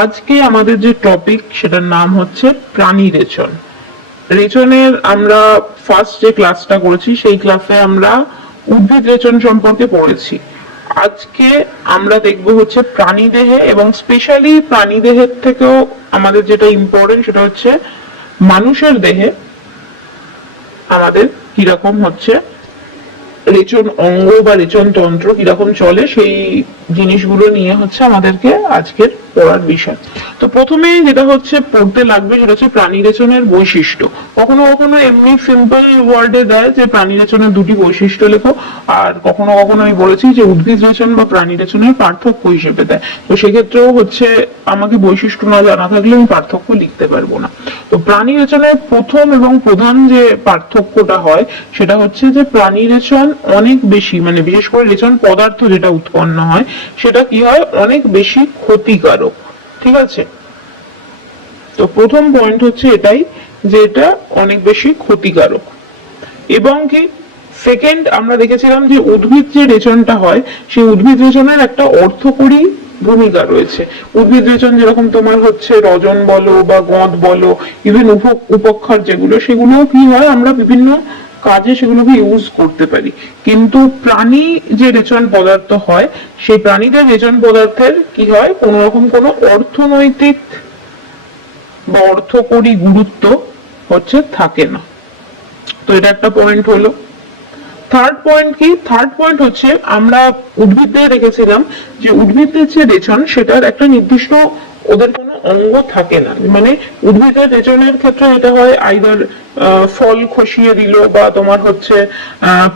আজকে আমাদের যে টপিক সেটার নাম হচ্ছে প্রাণী রেচন। রেচনের আমরা ফার্স্ট যে ক্লাসটা করেছি সেই ক্লাসে আমরা উদ্ভিদ রেচন সম্পর্কে পড়েছি। আজকে আমরা দেখব হচ্ছে প্রাণী দেহে, এবং স্পেশালি প্রাণী দেহের থেকেও আমাদের যেটা ইম্পর্টেন্ট সেটা হচ্ছে মানুষের দেহে আমাদের কিরকম হচ্ছে রেচন অঙ্গ বা রেচন তন্ত্র কিরকম চলে, সেই জিনিসগুলো নিয়ে হচ্ছে আমাদেরকে আজকের পড়ার বিষয়। তো প্রথমে যেটা হচ্ছে পড়তে লাগবে সেটা হচ্ছে প্রাণী রেচনের বৈশিষ্ট্য। কখনো কখনো এমনি সিম্পল ওয়ার্ডে দেয় যে প্রাণী রেচনের দুটি বৈশিষ্ট্য লেখো, আর কখনো কখনো আমি বলেছি যে উদ্ভিদ রেচন বা প্রাণী রেচনের পার্থক্য হিসেবে দেয়। তো সেক্ষেত্রেও হচ্ছে আমাকে বৈশিষ্ট্য না জানা থাকলে আমি পার্থক্য লিখতে পারবো না। তো প্রাণী রেচনের প্রথম এবং প্রধান যে পার্থক্যটা হয় সেটা হচ্ছে যে প্রাণী রেচন অনেক বেশি, মানে বিশেষ করে রেচন পদার্থ যেটা উৎপন্ন হয় সেটা কি হয়, অনেক বেশি ক্ষতিকারক। ঠিক আছে, তো প্রথম পয়েন্ট হচ্ছে এটাই যে এটা অনেক বেশি ক্ষতিকারক। এবং কি সেকেন্ড, আমরা দেখেছিলাম যে উদ্ভিদ যে রেচনটা হয় সেই উদ্ভিদ রেচনের একটা অর্থকরী ভূমিকা রয়েছে। উদ্ভিদ রেচন যেরকম তোমার হচ্ছে রজন বলো বা গঁদ বলো, ইভেন উপক্ষার যেগুলো, সেগুলো কি হয় আমরা বিভিন্ন কাজে সেগুলোকে ইউজ করতে পারি। কিন্তু প্রাণী যে রেচন পদার্থ হয় সেই প্রাণীদের রেচন পদার্থের কি হয়, কোন রকম কোনো অর্থনৈতিক বা অর্থকরী গুরুত্ব হচ্ছে থাকে না। তো এটা একটা পয়েন্ট হলো। থার্ড পয়েন্ট কি, থার্ড পয়েন্ট হচ্ছে আমরা উদ্ভিদে রেখেছিলাম যে উদ্ভিদের যে রেচন সেটার একটা নির্দিষ্ট ওদের কোনো অঙ্গ থাকে না। মানে উদ্ভিদের রেচনের ক্ষেত্রে এটা হয় আইদার ফল খসিয়ে দিল বা তোমার হচ্ছে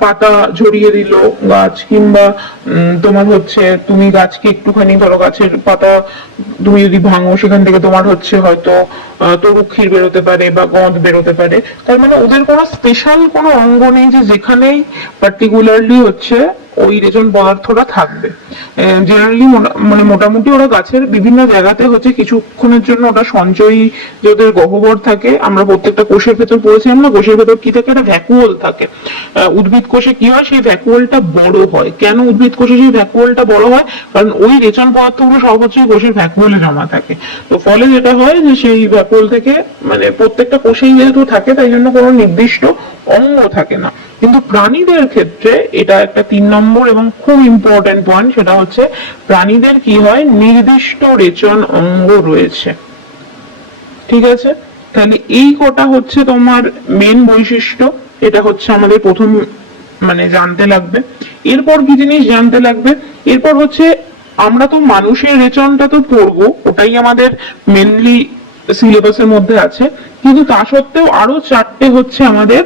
পাতা ঝরিয়ে দিল গাছ, কিংবা তোমার হচ্ছে তুমি গাছকে একটুখানি ধরো গাছের পাতা তুমি যদি ভাঙো সেখান থেকে তোমার হচ্ছে হয়তো তরুক্ষীর বেরোতে পারে বা গঁদ বেরোতে পারে। তার মানে ওদের কোনো স্পেশাল কোনো অঙ্গ নেই যে যেখানেই পার্টিকুলারলি হচ্ছে ওই রেচন পদার্থটা থাকবে। জেনারেলি মানে মোটামুটি ওরা গাছের বিভিন্ন জায়গাতে হচ্ছে কিছুক্ষণের জন্য ওটা সঞ্চয়ী যে ওদের গহ্বর থাকে, আমরা প্রত্যেকটা কোষের ভেতর পড়েছিলাম না, কোষের ভেতর কি থাকে, একটা ভ্যাকুওল থাকে। উদ্ভিদ কোষে কি হয়, সেই ভ্যাকুওলটা বড় হয়। কেন উদ্ভিদ কোষে সেই ভ্যাকুওলটা বড় হয়, কারণ ওই রেচন পদার্থগুলো সব হচ্ছে কোষের ভ্যাকুওলে জমা থাকে। তো ফলে যেটা হয় যে সেই ভ্যাকুওল থেকে মানে প্রত্যেকটা কোষেই যেহেতু থাকে তাই জন্য কোনো নির্দিষ্ট অঙ্গ থাকে না। কিন্তু প্রাণীদের ক্ষেত্রে এটা একটা 3 নম্বর এবং খুব ইম্পর্টেন্ট পয়েন্ট, সেটা হচ্ছে প্রাণীদের কি হয়, নির্দিষ্ট রেচন অঙ্গ রয়েছে। ঠিক আছে, তাহলে এই কটা হচ্ছে তোমার মেন বৈশিষ্ট্য। এটা হচ্ছে আমাদের প্রথম মানে জানতে লাগবে। এরপর কি জিনিস জানতে লাগবে, এরপর হচ্ছে আমরা তো মানুষের রেচনটা তো পড়বো, ওটাই আমাদের মেনলি সিলেবাসের মধ্যে আছে, কিন্তু তা সত্ত্বেও আরো 4টে হচ্ছে আমাদের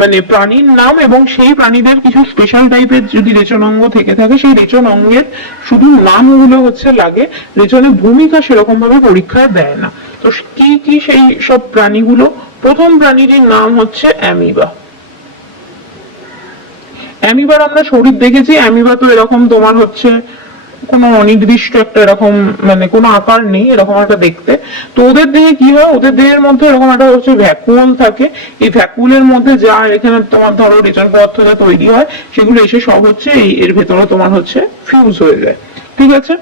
মানে প্রাণীর নাম এবং সেই প্রাণীদের কিছু স্পেশাল টাইপের যদি রেচন অঙ্গ থেকে থাকে সেই রেচন অঙ্গের শুধু নামগুলো হচ্ছে লাগে, রেচনের ভূমিকা সেরকম ভাবে পরীক্ষায় দেয় না। তো কি কি সেই সব প্রাণীগুলো, প্রথম প্রাণীটির নাম হচ্ছে অ্যামিবা। অ্যামিবার আমরা শরীর দেখেছি, অ্যামিবা তো এরকম তোমার হচ্ছে কোনো অনির্দিষ্ট একটা এরকম মানে কোনো আকার নেই, এরকম একটা দেখতে। তো ওদের দেহে কি হয়, ওদের দেহের মধ্যে এরকম একটা হচ্ছে ভ্যাকুওল থাকে। এই ভ্যাকুওলের মধ্যে যা এখানে তোমার ধরো রেচন পদার্থ যা তৈরি হয় সেগুলো এসে সব হচ্ছে এই এর ভেতরে তোমার হচ্ছে ফিউজ হয়ে যায়। ঠিক আছে,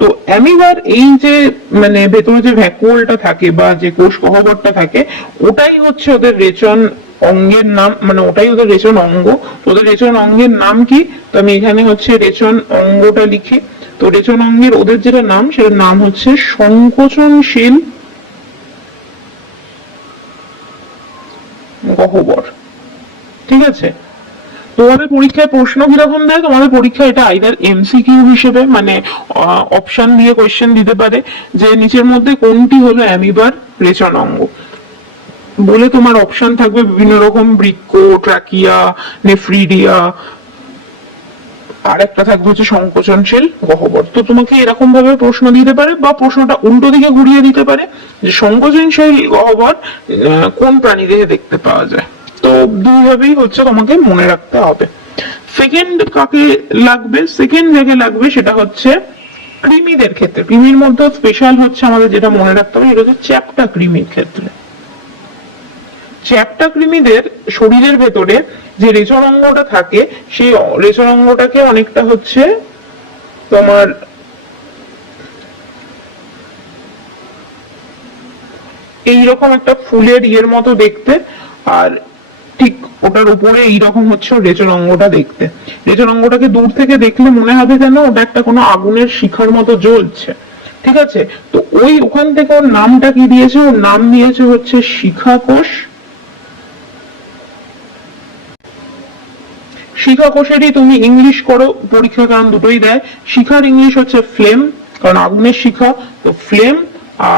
তো অ্যামিবার এই যে মানে ভেতরে যে ভ্যাকুওলটা থাকে বা যে কোষ গহ্বরটা থাকে ওটাই হচ্ছে ওদের রেচন অঙ্গের নাম, মানে ওটাই ওদের রেচন অঙ্গ। ওদের রেচন অঙ্গের নাম কি, তো আমি এখানে হচ্ছে রেচন অঙ্গটা লিখি। তো রেচন অঙ্গের ওদের যেটা নাম সেটার নাম হচ্ছে সংকোচনশীল গহ্বর। ঠিক আছে, তোমাদের পরীক্ষায় প্রশ্ন কিরকম দেয়, তোমাদের পরীক্ষা এটা আইদার এমসিকিউ হিসেবে মানে অপশন দিয়ে কোয়েশ্চেন দিতে পারে যে নিচের মধ্যে কোনটি হলো অ্যামিবার রেচন অঙ্গ বলে, তোমার অপশন থাকবে বিভিন্ন রকম, বৃক্ক, ট্রাকিয়া, নেফ্রিডিয়া, আর একটা থাকবে হচ্ছে সংকোচনশীল গহ্বর। তো তোমাকে এরকম ভাবে প্রশ্ন দিতে পারে বা প্রশ্নটা উল্টো দিকে ঘুরিয়ে দিতে পারে যে সংকোচনশীল গহ্বর কোন প্রাণী দেহে দেখতে পাওয়া যায়। তো দুই ভাবেই হচ্ছে তোমাকে মনে রাখতে হবে। সেকেন্ড কাকে লাগবে, সেকেন্ড যাকে লাগবে সেটা হচ্ছে কৃমিদের ক্ষেত্রে। কৃমির মধ্যে স্পেশাল হচ্ছে আমাদের যেটা মনে রাখতে হবে সেটা হচ্ছে চ্যাপ্টা কৃমির ক্ষেত্রে। চ্যাপ্টা কৃমিদের শরীরের ভেতরে যে রেচন অঙ্গটা থাকে সেই রেচন অঙ্গটাকে অনেকটা হচ্ছে তোমার এইরকম একটা ফুলের ইয়ের মতো দেখতে, আর ঠিক ওটার উপরে এইরকম হচ্ছে ওর রেচন অঙ্গটা দেখতে। রেচন অঙ্গটাকে দূর থেকে দেখলে মনে হবে যেন ওটা একটা কোনো আগুনের শিখার মতো জ্বলছে, ঠিক আছে। তো ওই ওখান থেকে ওর নামটা কি দিয়েছে, ওর নাম দিয়েছে হচ্ছে শিখা কোষ। শিখা কোষেরই তুমি ইংলিশ করো পরীক্ষা, কারণ দুটোই দেয়। শিখার ইংলিশ হচ্ছে ফ্লেম, কারণ আগুনের শিখা, তো ফ্লেম।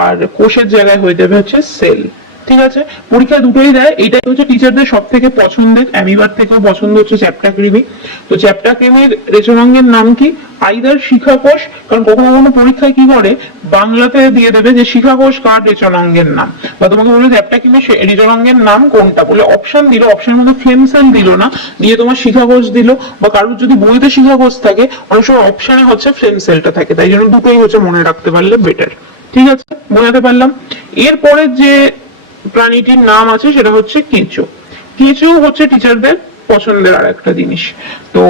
আর কোষের জায়গায় হয়ে যাবে হচ্ছে সেল, ঠিক আছে। পরীক্ষা দুটোই দেয়। এইটাই হচ্ছে টিচারদের সব থেকে পছন্দের, অ্যামিবার থেকেও পছন্দ হচ্ছে চ্যাপ্টা কৃমি। তো চ্যাপ্টা কৃমির রেচনাঙ্গের নাম কি? আইদার শিখা কোষ, কারণ কখনো কখনো পরীক্ষায় কি করে বাংলাতে দিয়ে দেবে যে শিখা কোষ কার রেচনাঙ্গের নাম, বা তোমাকে বলে চ্যাপ্টা কৃমির রেচনাঙ্গের নাম কোনটা, বলে অপশন দিল, অপশনের মধ্যে ফ্লেম সেল দিল না, দিয়ে তোমার শিখা কোষ দিল। বা কারোর যদি বইতে শিখা কোষ থাকে, অনেক সময় অপশনে হচ্ছে ফ্লেম সেলটা থাকে, তাই জন্য দুটোই হচ্ছে মনে রাখতে পারলে বেটার, ঠিক আছে। বোঝাতে পারলাম। এরপরে যে প্রাণীটির নাম আছে সেটা হচ্ছে কেঁচো। কেঁচো হচ্ছে টিচারদের পছন্দের আর একটা জিনিস। তো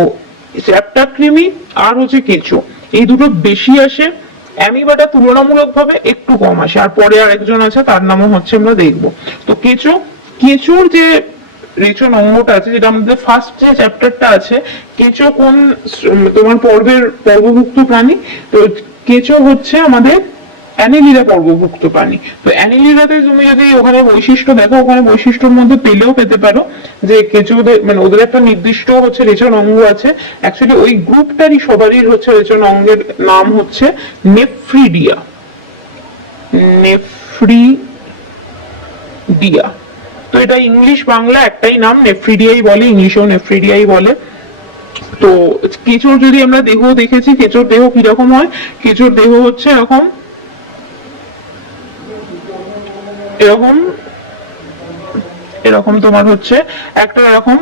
চ্যাপ্টা কৃমি আর হচ্ছে কেঁচো, এই দুটো বেশি আসে, অ্যামিবাটা তুলনামূলকভাবে একটু কম আসে। আর পরে আর একজন আছে, তার নামও হচ্ছে আমরা দেখবো। তো কেঁচো, কেঁচোর যে রেচন অঙ্গটা আছে, যেটা আমাদের ফার্স্ট যে চ্যাপ্টারটা আছে, কেঁচো কোন তোমার পর্বভুক্ত প্রাণী? তো কেঁচো হচ্ছে আমাদের অ্যানিলিডা পর্বভুক্ত প্রাণী। তো অ্যানিলিডাতে তুমি যদি ওখানে বৈশিষ্ট্য দেখো, ওখানে বৈশিষ্ট্যর মধ্যে পেলেও পেতে পারো যে কেঁচোদের মানে ওদের একটা নির্দিষ্ট হচ্ছে রেচন অঙ্গ আছে। অ্যাকচুয়ালি ওই গ্রুপটারই সবারই হচ্ছে রেচন অঙ্গের নাম হচ্ছে নেফ্রিডিয়া। নেফ্রিডিয়া। তো এটা ইংলিশ বাংলা একটাই নাম, নেফ্রিডিয়াই বলে, ইংলিশেও নেফ্রিডিয়াই বলে। তো কেঁচোর যদি আমরা দেহ দেখেছি, কেঁচোর দেহ কিরকম হয়? কেঁচোর দেহ হচ্ছে এরকম এরকম এরকম তোমার হচ্ছে একটা এরকম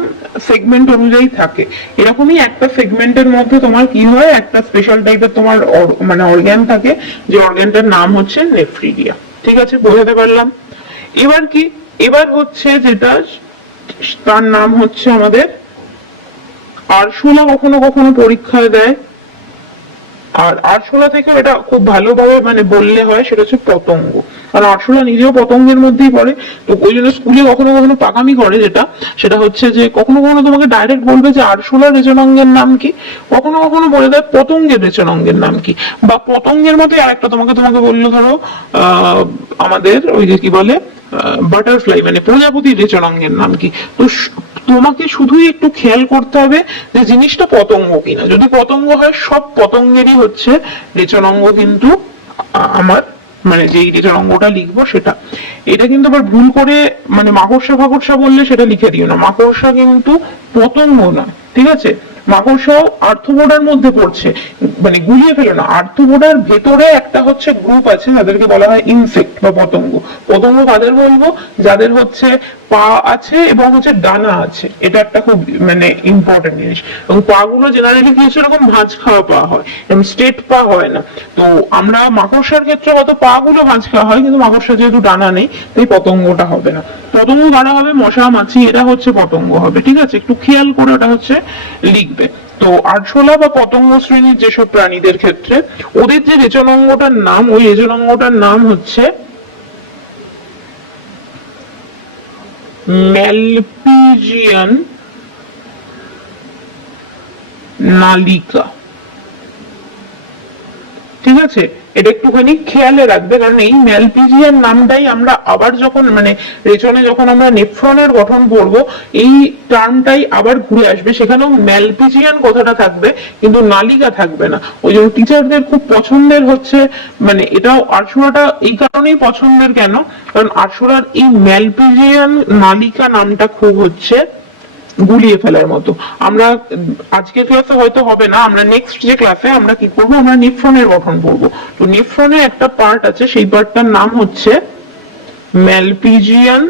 সেগমেন্ট অনুযায়ী থাকে। এরকমই একটা সেগমেন্টের মধ্যে তোমার কি হয়, একটা স্পেশাল টাইপের তোমার মানে অর্গান থাকে, যে অর্গানটার নাম হচ্ছে নেফ্রিডিয়া, ঠিক আছে। বোঝাতে পারলাম। এবার কি, এবার হচ্ছে যেটা তার নাম হচ্ছে আমাদের আরশোলা, কখনো কখনো পরীক্ষায় দেয়। আর আরশোলা থেকে এটা খুব ভালোভাবে মানে বললে হয়, সেটা হচ্ছে পতঙ্গ, কারণ আরশোলা নিজেও পতঙ্গের মধ্যেই পড়ে। তো ওই জন্য স্কুলে কখনো কখনো পাকামি করে, যেটা সেটা হচ্ছে যে কখনো কখনো তোমাকে ডাইরেক্ট বলবে যে আরশোলার রেচনাঙ্গের নাম কি, কখনো কখনো বলে দেয় পতঙ্গের রেচনাঙ্গের নাম কি। বা পতঙ্গের মধ্যে আরেকটা তোমাকে তোমাকে বললো, ধরো আমাদের ওই যে কি বলে বাটারফ্লাই মানে প্রজাপতির রেচনাঙ্গের নাম কি। তো তোমাকে শুধুই একটু খেয়াল করতে হবে যে জিনিসটা পতঙ্গ কিনা। যদি পতঙ্গ হয়, সব পতঙ্গেরই হচ্ছে রেচনাঙ্গ কিন্তু আমার মানে যেই রেচন অঙ্গটা লিখবো সেটা। এটা কিন্তু আবার ভুল করে মানে মাকড়সা ফাকড়সা বললে সেটা লিখে দিও না, মাকড়সা কিন্তু পতঙ্গ না, ঠিক আছে। মাকড়সাও আর্থ্রোপোডার মধ্যে পড়ছে, মানে গুলিয়ে ফেলো না। আর্থ্রোপোডার ভেতরে একটা হচ্ছে গ্রুপ আছে, যাদেরকে বলা হয় ইনসেক্ট বা পতঙ্গ। পতঙ্গ কাদের বলবো? যাদের হচ্ছে পা আছে এবং হচ্ছে ডানা আছে, এটা একটা খুব মানে ইম্পর্টেন্ট জিনিস। এবং পা গুলো জেনারেলি কিছু রকম ভাঁজ খাওয়া পা হয়, এবং স্ট্রেট পা হয় না। তো আমরা মাকড়সার ক্ষেত্রে হয়তো পা গুলো ভাঁজ খাওয়া হয়, কিন্তু মাকড়সা যেহেতু ডানা নেই, তাই পতঙ্গটা হবে না। পতঙ্গ কারা হবে? মশা মাছি, এরা হচ্ছে পতঙ্গ হবে, ঠিক আছে। একটু খেয়াল করে ওটা হচ্ছে লিখবে। তো আরশোলা বা পতঙ্গ শ্রেণীর যেসব প্রাণীদের ক্ষেত্রে ওদের যে রেচনাঙ্গটার নাম, ওই রেচনাঙ্গটার নাম হচ্ছে ম্যালপিজিয়ান নালিকা, ঠিক আছে। এটা একটুখানি খেয়ালে রাখবে, কারণ এই ম্যালপিজিয়ান নামটাই আমরা আবার যখন মানে রেচনে যখন আমরা নেফ্রনের গঠন পড়বো, এই টার্মটাই আবার ঘুরে আসবে, সেখানেও ম্যালপিজিয়ান কথাটা থাকবে, কিন্তু নালিকা থাকবে না। ওই জন্য টিচারদের খুব পছন্দের হচ্ছে মানে এটাও আরশোলাটা এই কারণেই পছন্দের কেন, কারণ আরশোলার এই ম্যালপিজিয়ান নালিকা নামটা খুব হচ্ছে গুলিয়ে ফেলার মতো। আমরা আজকের ক্লাসে হয়তো হবে না, আমরা নেক্সট যে ক্লাসে আমরা কি করবো, আমরা নেফ্রনের গঠন পড়বো। তো নেফ্রনের একটা পার্ট আছে, সেই পার্টটার নাম হচ্ছে ম্যালপিজিয়ান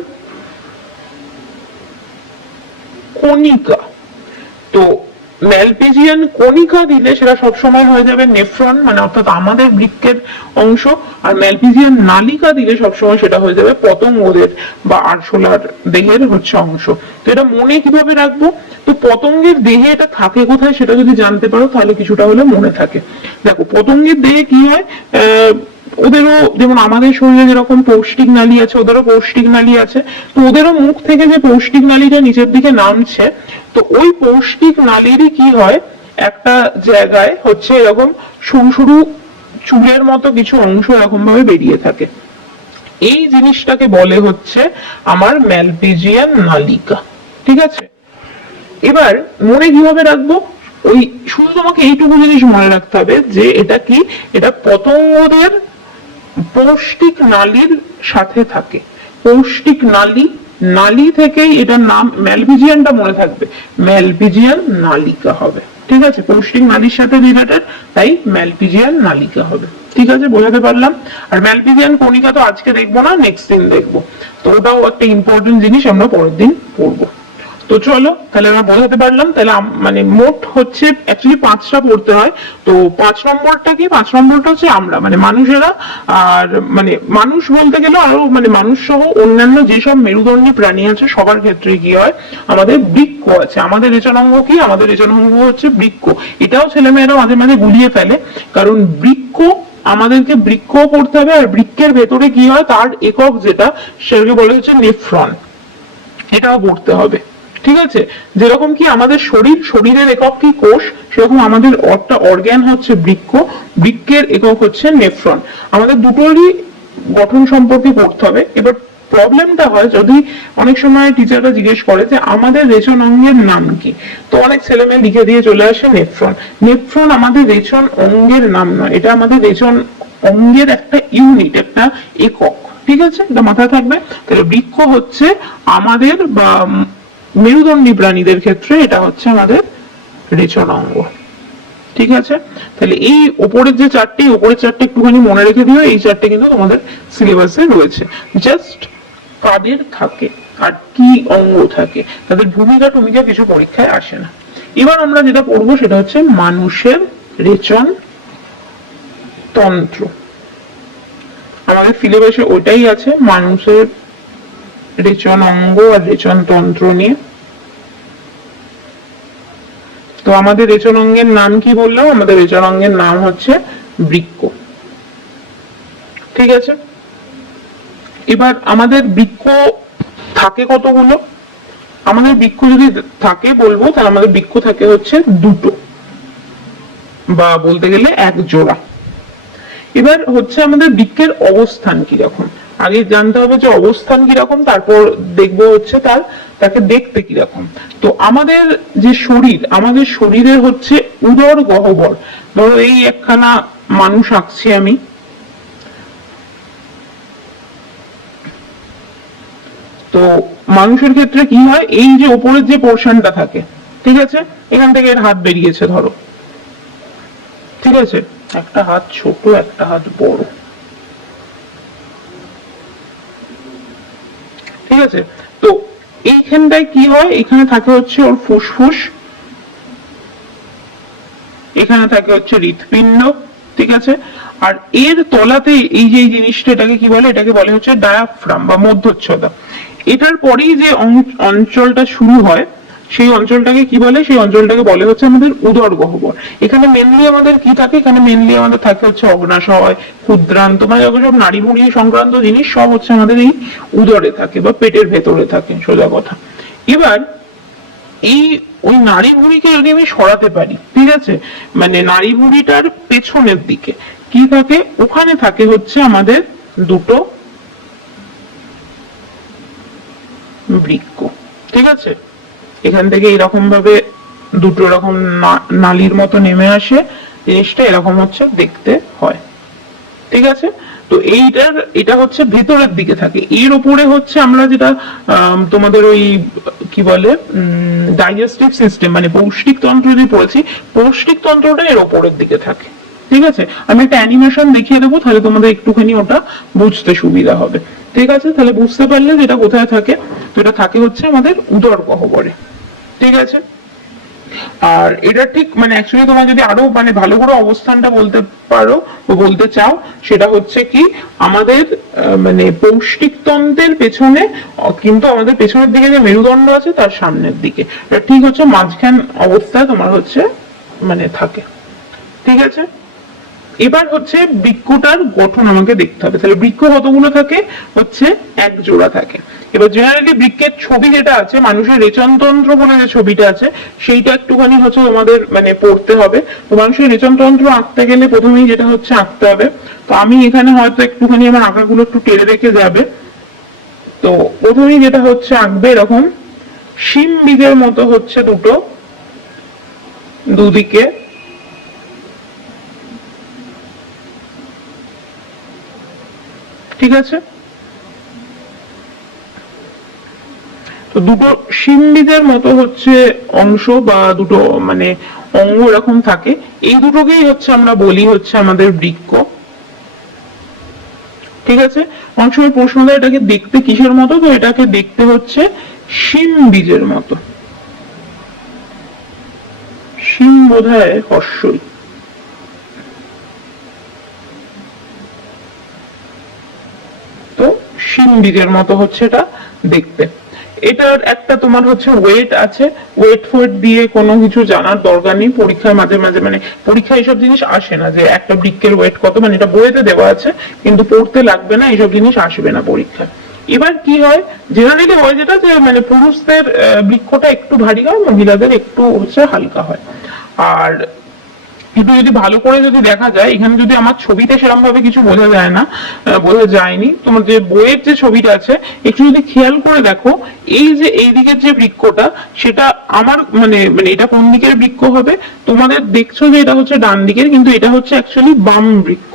কণিকা। তো ম্যালপিজিয়ান কণিকা দিলে সেটা সবসময় হয়ে যাবে নেফ্রন, মানে অর্থাৎ আমাদের বৃক্কের অংশ। আর ম্যালপিজিয়ান নালিকা দিলে সবসময় সেটা হয়ে যাবে পতঙ্গদের বা আরশোলার দেহের হচ্ছে অংশ। তো এটা মনে কিভাবে রাখবো? তো পতঙ্গের দেহে এটা থাকে কোথায় সেটা যদি জানতে পারো, তাহলে কিছুটা হলে মনে থাকে। দেখো পতঙ্গের দেহে কি হয়, ওদেরও যেমন আমাদের শরীরে যেরকম পৌষ্টিক নালী আছে, ওদেরও পৌষ্টিক নালী আছে। তো ওদেরও মুখ থেকে যে পৌষ্টিক নালীটা নিচের দিকে নামছে, তো ওই পৌষ্টিক নালীরই কি হয়, একটা জায়গায় হচ্ছে এরকম সরু সরু চুলের মতো কিছু অংশ এরকম ভাবে বেরিয়ে থাকে। এই জিনিসটাকে বলে হচ্ছে আমার ম্যালপিজিয়ান নালিকা। ঠিক আছে, এবার মনে কিভাবে রাখবো, ওই শুধু তোমাকে এইটুকু জিনিস মনে রাখতে হবে যে এটা কি, এটা পতঙ্গদের পৌষ্টিক নালীর সাথে থাকে। পৌষ্টিক নালী, নালী থেকেই এটার নাম, ম্যালপিজিয়ানটা মনে থাকবে, ম্যালপিজিয়ান নালিকা হবে। ঠিক আছে, পৌষ্টিক নালীর সাথে রিলেটেড, তাই ম্যালপিজিয়ান নালিকা হবে। ঠিক আছে, বোঝাতে পারলাম। আর ম্যালপিজিয়ান কণিকা তো আজকে দেখবো না, নেক্সট দিন দেখবো। তো ওটাও একটা ইম্পর্টেন্ট জিনিস, আমরা পরের দিন পড়বো। তো চলো তাহলে আমরা বোঝাতে পারলাম। তাহলে মানে মোট হচ্ছে অ্যাকচুয়ালি 5টা পড়তে হয়। তো 5 নম্বরটা কি, 5 নম্বরটা হচ্ছে আমরা মানে মানুষেরা, আর মানে মানুষ বলতে গেলে আরো মানে মানুষ সহ অন্যান্য যেসব মেরুদণ্ডী প্রাণী আছে সবার ক্ষেত্রে কি হয়, আমাদের বৃক্ক আছে। আমাদের রেচনাঙ্গ কি, আমাদের রেচনাঙ্গ হচ্ছে বৃক্ক। এটাও ছেলেমেয়েরা মাঝে মাঝে গুলিয়ে ফেলে, কারণ বৃক্ক আমাদেরকে বৃক্ষ পড়তে হবে, আর বৃক্কের ভেতরে কি হয় তার একক যেটা, সেটাকে বলে হচ্ছে নেফ্রন, এটাও পড়তে হবে। ঠিক আছে, যেরকম কি আমাদের শরীরের একক কি কোষ, সেরকম আমাদের একটা অর্গান হচ্ছে বৃক্ক, বৃক্কের একক হচ্ছে নেফ্রন। আমাদের দুটোরই গঠন সম্পর্কে পড়তে হবে। এবার প্রবলেমটা হয় যদি অনেক সময় টিচাররা জিজ্ঞেস করে যে আমাদের রেচন অঙ্গের নাম কি, তো অনেক ছেলে মেয়ে লিখে দিয়ে চলে আসে নেফ্রন। নেফ্রন আমাদের রেচন অঙ্গের নাম নয়, এটা আমাদের রেচন অঙ্গের একটা ইউনিট, একটা একক। ঠিক আছে, এটা মাথায় থাকবে। তাহলে বৃক্ক হচ্ছে আমাদের বা মেরুদণ্ডী প্রাণীদের ক্ষেত্রে এটা হচ্ছে আমাদের রেচন অঙ্গ। ঠিক আছে, তাহলে এই ওপরের যে চারটি, ওপরের চারটে একটুখানি মনে রেখে দিও, এই চারটে কিন্তু তোমাদের সিলেবাসে রয়েছে। জাস্ট কাদের থাকে আর কি অঙ্গ থাকে, তাদের ভূমিকা টুমিকা কিছু পরীক্ষায় আসে না। এবার আমরা যেটা পড়বো সেটা হচ্ছে মানুষের রেচন তন্ত্র। আমাদের সিলেবাসে ওটাই আছে, মানুষের রেচন অঙ্গ আর রেচন তন্ত্র নিয়ে। তো আমাদের রেচন অঙ্গের নাম কি বললাম, আমাদের রেচন অঙ্গের নাম হচ্ছে বৃক্ক। ঠিক আছে, এবার আমাদের বৃক্ক থাকে কতগুলো, আমাদের বৃক্ক যদি থাকে বলবো, তাহলে আমাদের বৃক্ক থাকে হচ্ছে দুটো, বা বলতে গেলে এক জোড়া। এবার হচ্ছে আমাদের বৃক্কের অবস্থান কিরকম, আগে জানতে হবে যে অবস্থান কিরকম, তারপর দেখবো হচ্ছে তাকে দেখতে কিরকম। তো আমাদের যে শরীর, আমাদের শরীরের হচ্ছে উদর গহ্বর। ধরো এই একখানা মানুষ আঁকছি আমি, তো মানুষের ক্ষেত্রে কি হয়, এই যে উপরের যে পোর্শনটা থাকে, ঠিক আছে, এখান থেকে এর হাত বেরিয়েছে ধরো। ঠিক আছে, একটা হাত ছোট একটা হাত বড়। ঠিক আছে, তো এইখানটায় কি হয়, এখানে থাকে হচ্ছে ওর ফুসফুস, এখানে থাকে হচ্ছে হৃৎপিণ্ড। ঠিক আছে, আর এর তলাতে এই যে জিনিসটা, এটাকে কি বলে, এটাকে বলে হচ্ছে ডায়াফ্রাম বা মধ্যচ্ছদা। এটার পরেই যে অঞ্চলটা শুরু হয়, সেই অঞ্চলটাকে কি বলে, সেই অঞ্চলটাকে বলে হচ্ছে আমাদের উদর গহ্বর। এখানে মেনলি আমাদের কি থাকে, এখানে মেনলি আমাদের থাকে হচ্ছে অগ্নাশয়, ক্ষুদ্রান্ত, মানে সব নাড়িভুড়ি সংক্রান্ত জিনিস সব হচ্ছে আমাদের এই উদরে থাকে বা পেটের ভেতরে থাকে, সোজা কথা। এবার এই ওই নাড়ি ভুঁড়িকে যদি আমি সরাতে পারি, ঠিক আছে, মানে নাড়ি ভুঁড়িটার পেছনের দিকে কি থাকে, ওখানে থাকে হচ্ছে আমাদের দুটো বৃক্ক। ঠিক আছে, এখান থেকে এরকম ভাবে দুটো এরকম নালীর মতো নেমে আসে, জিনিসটা এরকম হচ্ছে দেখতে হয়। ঠিক আছে, তো এটা হচ্ছে ভেতরের দিকে থাকে। এর উপরে হচ্ছে আমরা যেটা তোমাদের ওই কি বলে ডাইজেস্টিভ সিস্টেম মানে পৌষ্টিক তন্ত্র যে পড়েছি, পৌষ্টিক তন্ত্রটা এর উপরের দিকে থাকে। ঠিক আছে, আমি একটা অ্যানিমেশন দেখিয়ে দেবো, তাহলে তোমাদের একটুখানি ওটা বুঝতে সুবিধা হবে। ঠিক আছে, তাহলে বুঝতে পারলে যেটা কোথায় থাকে, তো এটা থাকে হচ্ছে আমাদের উদর গহ্বরে। ঠিক আছে, আর এটা ঠিক মানে অ্যাকচুয়ালি তোমার যদি আরো মানে ভালো করে অবস্থানটা বলতে পারো বলতে চাও, সেটা হচ্ছে কি আমাদের মানে পৌষ্টিক তন্ত্রের পেছনে, কিন্তু আমাদের পেছনের দিকে যে মেরুদণ্ড আছে তার সামনের দিকে, এটা ঠিক হচ্ছে মাঝখান অবস্থায় তোমার হচ্ছে মানে থাকে। ঠিক আছে, এবার হচ্ছে বৃক্ষটার গঠন আমাকে দেখতে হবে। তাহলে বৃক্ষ কতগুলো থাকে? হচ্ছে এক জোড়া থাকে। এবার জেনারেলি বৃক্ষের ছবি যেটা আছে, মানুষের রেচনতন্ত্র বলে যে ছবিটা আছে, সেইটা একটুখানি হচ্ছে তোমাদের মানে পড়তে হবে। তো মানুষের রেচনতন্ত্র আঁকতে গেলে প্রথমেই যেটা হচ্ছে আঁকতে হবে, তো আমি এখানে হয়তো একটুখানি আমার আঁকাগুলো একটু টেনে রেখে যাবে। তো প্রথমেই যেটা হচ্ছে আঁকবে এরকম শিম বীজের মতো হচ্ছে দুটো, দুদিকে ঠিক আছে। তো দুটো শিম বীজের মতো হচ্ছে অংশ বা দুটো মানে অঙ্গ এরকম থাকে, এই দুটোকেই হচ্ছে আমরা বলি হচ্ছে আমাদের বৃক্ষ। ঠিক আছে। অনেক সময় প্রশ্ন দেয় এটাকে দেখতে কিসের মতো, তো এটাকে দেখতে হচ্ছে শিম বীজের মতো। শিম বোধহয় হর্ষই। তো শিম বীজের মতো হচ্ছে এটা দেখতে। এটার একটা তোমার হচ্ছে ওয়েট আছে, ওয়েট ফোয়েট দিয়ে কোনো কিছু জানার দরকার নেই। পরীক্ষায় মাঝে মাঝে মানে পরীক্ষায় এইসব জিনিস আসে না যে একটা বৃক্ষের ওয়েট কত, মানে এটা বইতে দেওয়া আছে কিন্তু পড়তে লাগবে না, এইসব জিনিস আসবে না পরীক্ষায়। এবার কি হয়, জেনারেলি হয় যেটা যে মানে পুরুষদের বৃক্ষটা একটু ভারী হয়, মহিলাদের একটু হচ্ছে হালকা হয়। আর একটু যদি ভালো করে যদি দেখা যায়, এখানে যদি আমার ছবিতে সেরকম ভাবে কিছু বোঝা যায় না, বোঝা যায়নি, তোমার যে বইয়ের যে ছবিটা আছে একটু যদি খেয়াল করে দেখো, এই যে এই দিকের যে বৃক্ষটা সেটা আমার মানে মানে এটা কোন দিকের বৃক্ষ হবে, তোমাদের দেখছো যে এটা হচ্ছে ডান দিকের, কিন্তু এটা হচ্ছে অ্যাকচুয়ালি বাম বৃক্ষ।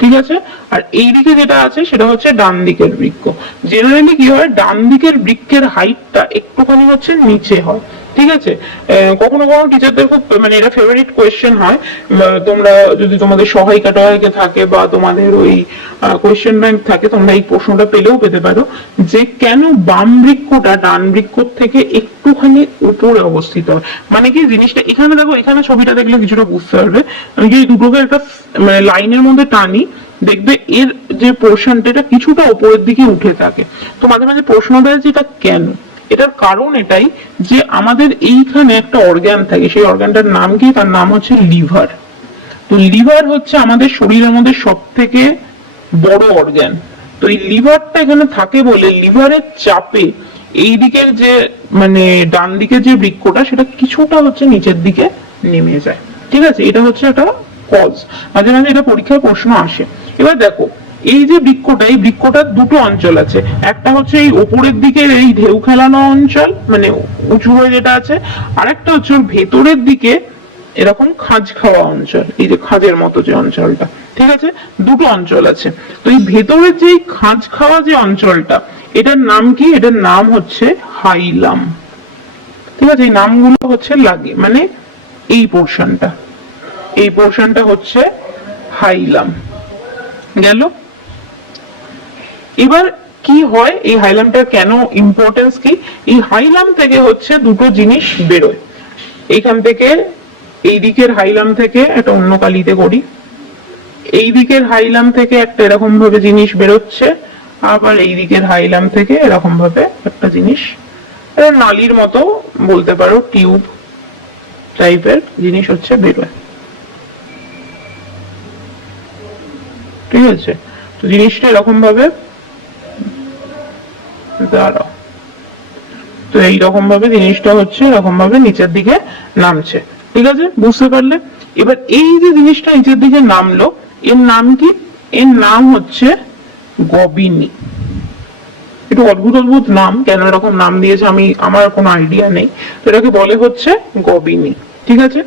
ঠিক আছে। আর এই দিকে যেটা আছে সেটা হচ্ছে ডান দিকের বৃক্ষ। জেনারেলি কি হয়, ডান দিকের বৃক্ষের হাইটটা একটুখানি হচ্ছে নিচে হয়। ঠিক আছে। কখনো কখনো টিচারদের খুব মানে এটা ফেভারিট কোয়েশ্চেন হয়, তোমরা যদি তোমাদের সহায়িকা টহায়িকা থাকে বা তোমাদের ওই কোয়েশ্চেন ব্যাংক থাকে, তোমরা এই প্রশ্নটা পেলেও পেতে পারো যে কেন বাম বৃক্ষটা ডান বৃক্ষ থেকে একটুখানি উপরে অবস্থিত হয়। মানে কি জিনিসটা এখানে দেখো, এখানে ছবিটা দেখলে কিছুটা বুঝতে পারবে। আমি যদি দুটোকে একটা মানে লাইনের মধ্যে টানি, দেখবে এর যে পোর্শনটা এটা কিছুটা উপরের দিকে উঠে থাকে। তো মাঝে মাঝে প্রশ্ন দেয় যে এটা কেন। এটার কারণ এটাই যে আমাদের এইখানে একটা অর্গান থাকে, সেই অর্গানটার নাম কি, তার নাম হচ্ছে লিভার। তো লিভার হচ্ছে আমাদের শরীরের মধ্যে সব থেকে বড় অর্গান। তো এই লিভারটা এখানে থাকে বলে লিভারের চাপে এই দিকের যে মানে ডান দিকের যে বৃক্ষটা সেটা কিছুটা হচ্ছে নিচের দিকে নেমে যায়। ঠিক আছে, এটা হচ্ছে একটা কজ। মাঝে মাঝে এটা পরীক্ষায় প্রশ্ন আসে। এবার দেখো এই যে বৃক্ষটা, এই বৃক্ষটার দুটো অঞ্চল আছে, একটা হচ্ছে এই উপরের দিকের এই ঢেউ খেলানো অঞ্চল মানে উঁচু হয়ে যেটা আছে, আর একটা হচ্ছে ওর ভেতরের দিকে এরকম খাঁজ খাওয়া অঞ্চল, এই যে খাঁজের মতো যে অঞ্চলটা। ঠিক আছে, দুটো অঞ্চল আছে। তো এই ভেতরের যে খাঁজ খাওয়া যে অঞ্চলটা, এটার নাম কি, এটার নাম হচ্ছে হাইলাম। ঠিক আছে, এই নামগুলো হচ্ছে লাগে মানে এই পোর্শনটা, এই পোর্শনটা হচ্ছে হাইলাম গেল। এবার কি হয়, এই হাইলামটার কেন ইম্পর্টেন্স কি, এই হাইলাম থেকে হচ্ছে দুটো জিনিস বেরোয়। এইখান থেকে এই দিকের হাইলাম থেকে একটা অন্য কালিতে করি, এই দিকের হাইলাম থেকে একটা এরকম ভাবে জিনিস বেরোচ্ছে, আবার এই দিকের হাইলাম থেকে এরকম ভাবে একটা জিনিস, নালির মতো বলতে পারো, টিউব টাইপের জিনিস হচ্ছে বেরোয়। ঠিক আছে, তো জিনিসটা এরকম ভাবে দাঁড়াও, তো এইরকম ভাবে জিনিসটা হচ্ছে এরকম ভাবে নিচের দিকে নামছে। ঠিক আছে, বুঝতে পারলে। এবার এই যে জিনিসটা নিচের দিকে নামলো, এর নাম কি, এর নাম হচ্ছে গবিনী। একটু অদ্ভুত অদ্ভুত নাম, কেন এরকম নাম দিয়েছে আমি আমার কোনো আইডিয়া নেই। তো এটাকে বলে হচ্ছে গবিনী। ঠিক আছে,